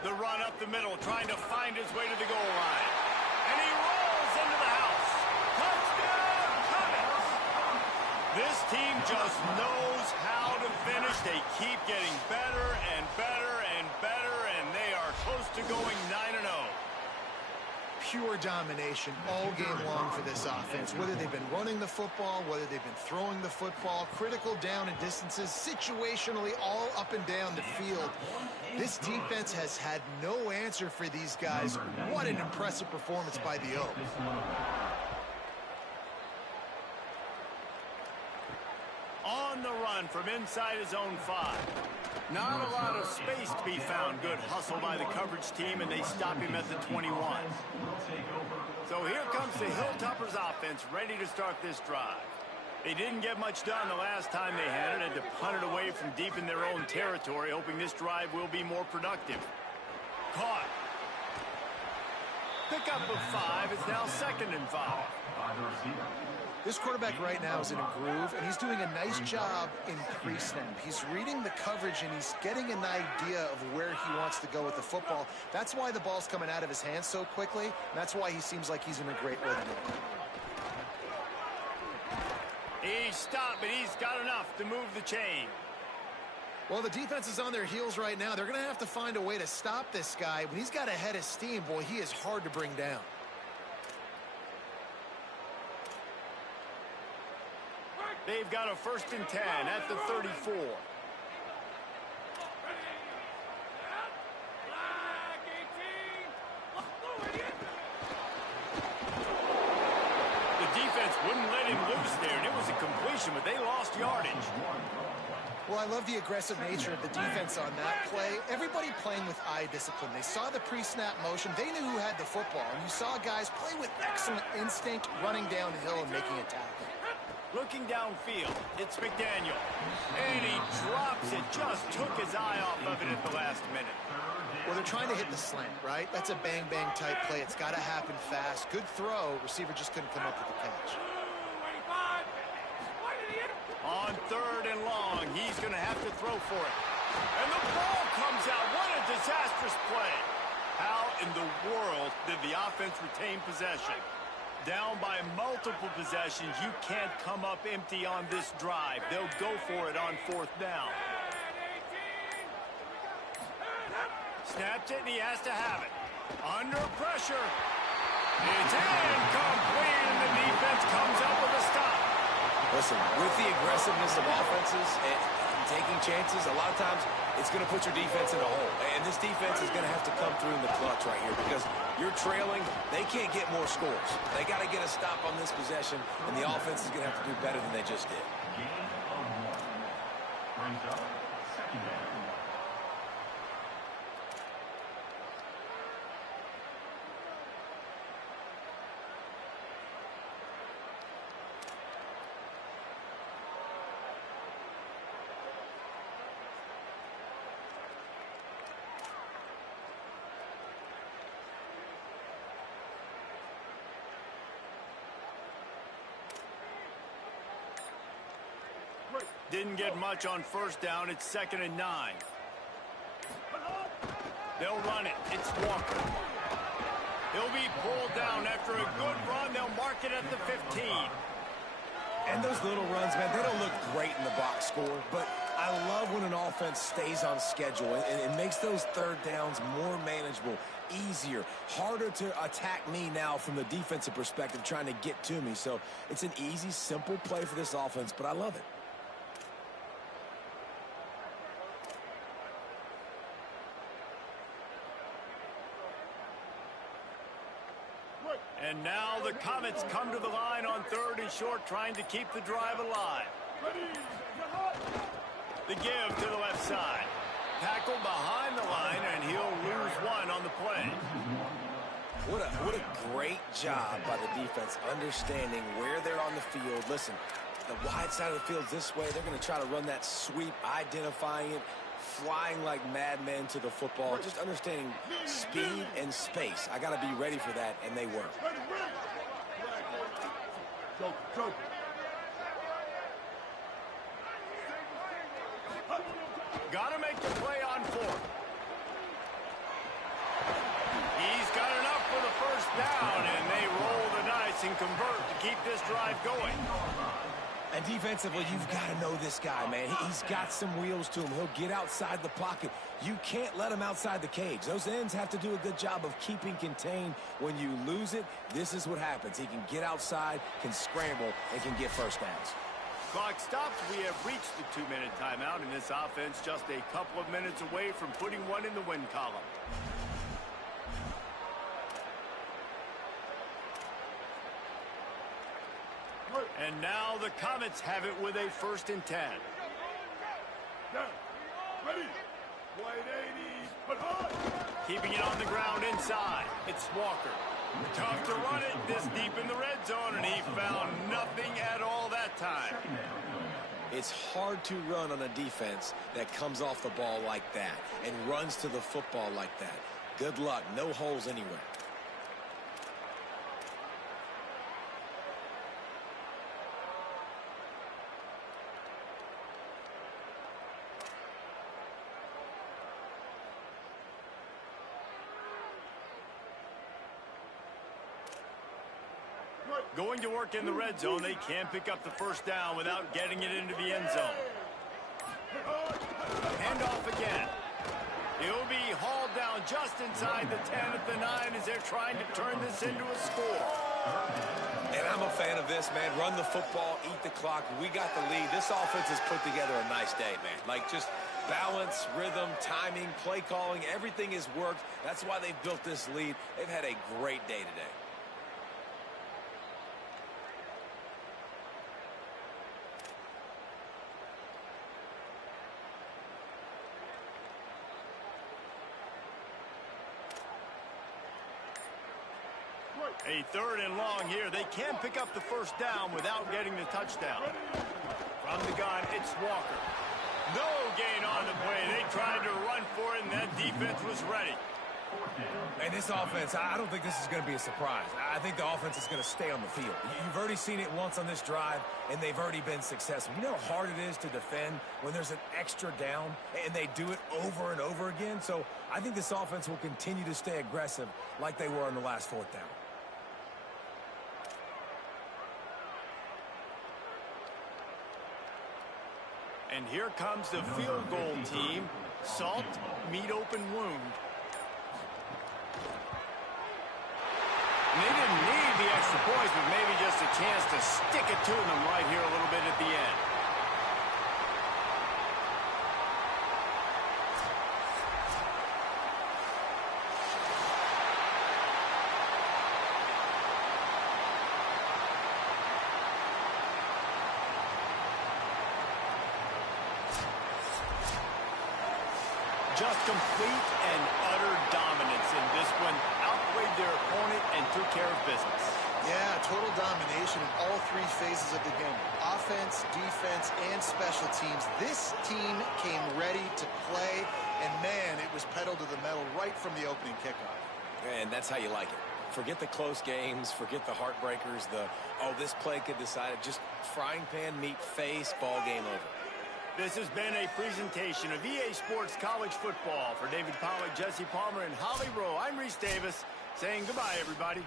The run up the middle, trying to find his way to the goal line. And he rolls into the house. Touchdown, Comets! This team just knows how to finish. They keep getting better and better and better, and they are close to going 9-0. Pure domination all game long for this offense. Whether they've been running the football, whether they've been throwing the football, critical down and distances, situationally all up and down the field. This defense has had no answer for these guys. What an impressive performance by the O. On the run from inside his own 5. Not a lot of space to be found. Good hustle by the coverage team, and they stop him at the 21. So here comes the Hilltoppers offense, ready to start this drive. They didn't get much done the last time they had it, and to punt it away from deep in their own territory, hoping this drive will be more productive. Caught. Pick up of 5. It's now 2nd and 5. This quarterback right now is in a groove, and he's doing a nice job in pre-snap. He's reading the coverage, and he's getting an idea of where he wants to go with the football. That's why the ball's coming out of his hands so quickly, and that's why he seems like he's in a great rhythm. He's stopped, but he's got enough to move the chain. Well, the defense is on their heels right now. They're going to have to find a way to stop this guy. When he's got a head of steam, boy, he is hard to bring down. They've got a 1st and 10 at the 34. The defense wouldn't let him loose there, and it was a completion, but they lost yardage. Well, I love the aggressive nature of the defense on that play. Everybody playing with eye discipline. They saw the pre-snap motion. They knew who had the football, and you saw guys play with excellent instinct, running downhill and making a tackle. Looking downfield, it's McDaniel. And he drops it, just took his eye off of it at the last minute. Well, they're trying to hit the slant, right? That's a bang-bang type play. It's got to happen fast. Good throw. Receiver just couldn't come up with the catch. On 3rd and long, he's going to have to throw for it. And the ball comes out. What a disastrous play. How in the world did the offense retain possession? Down by multiple possessions, you can't come up empty on this drive. They'll go for it on 4th down. Snapped it, and he has to have it. Under pressure. It's incomplete, and the defense comes up with a stop. Listen, with the aggressiveness of offenses and taking chances, a lot of times it's going to put your defense in a hole. And this defense is going to have to come through in the clutch right here because you're trailing. They can't get more scores. They got to get a stop on this possession, and the offense is going to have to do better than they just did. Gain of 1. Brings up 2nd down. Didn't get much on 1st down. It's 2nd and 9. They'll run it. It's Walker. He'll be pulled down after a good run. They'll mark it at the 15. And those little runs, man, they don't look great in the box score, but I love when an offense stays on schedule and it makes those 3rd downs more manageable, easier, harder to attack me now from the defensive perspective trying to get to me. So it's an easy, simple play for this offense, but I love it. And now the Comets come to the line on 3rd and short, trying to keep the drive alive. The give to the left side. Tackle behind the line, and he'll lose 1 on the play. What a great job by the defense understanding where they're on the field. Listen, the wide side of the field is this way. They're going to try to run that sweep, identifying it, flying like madmen to the football, just understanding speed and space. I got to be ready for that, and they were. Got to make the play on 4th. He's got enough for the 1st down, and they roll the dice and convert to keep this drive going. And defensively, you've got to know this guy, man. He's got some wheels to him. He'll get outside the pocket. You can't let him outside the cage. Those ends have to do a good job of keeping contained. When you lose it, this is what happens. He can get outside, can scramble, and can get 1st downs. Clock stops. We have reached the 2-minute timeout, and this offense just a couple of minutes away from putting one in the win column. And now the Comets have it with a 1st and 10. Down. Ready. 180. But hard. Keeping it on the ground inside. It's Walker. Tough to run it this deep in the red zone, and he found nothing at all that time. It's hard to run on a defense that comes off the ball like that and runs to the football like that. Good luck. No holes anywhere. Going to work in the red zone, they can't pick up the first down without getting it into the end zone. Handoff again. He'll be hauled down just inside the 10 at the 9 as they're trying to turn this into a score. And I'm a fan of this, man. Run the football, eat the clock. We got the lead. This offense has put together a nice day, man. Like, just balance, rhythm, timing, play calling, everything has worked. That's why they've built this lead. They've had a great day today. A 3rd and long here. They can't pick up the first down without getting the touchdown. From the gun, it's Walker. No gain on the play. They tried to run for it, and that defense was ready. And this offense, I don't think this is going to be a surprise. I think the offense is going to stay on the field. You've already seen it once on this drive, and they've already been successful. You know how hard it is to defend when there's an extra down, and they do it over and over again? So I think this offense will continue to stay aggressive like they were on the last 4th down. And here comes the field goal team. Salt, meet open wound. And they didn't need the extra points, but maybe just a chance to stick it to them right here a little bit at the end. Just complete and utter dominance in this one. Outplayed their opponent and took care of business. Yeah, total domination in all 3 phases of the game. Offense, defense, and special teams. This team came ready to play, and man, it was pedal to the metal right from the opening kickoff. And that's how you like it. Forget the close games, forget the heartbreakers, this play could decide it. Just frying pan meet face, ball game over. This has been a presentation of EA Sports College Football. For David Pollack, Jesse Palmer, and Holly Rowe, I'm Reese Davis saying goodbye, everybody.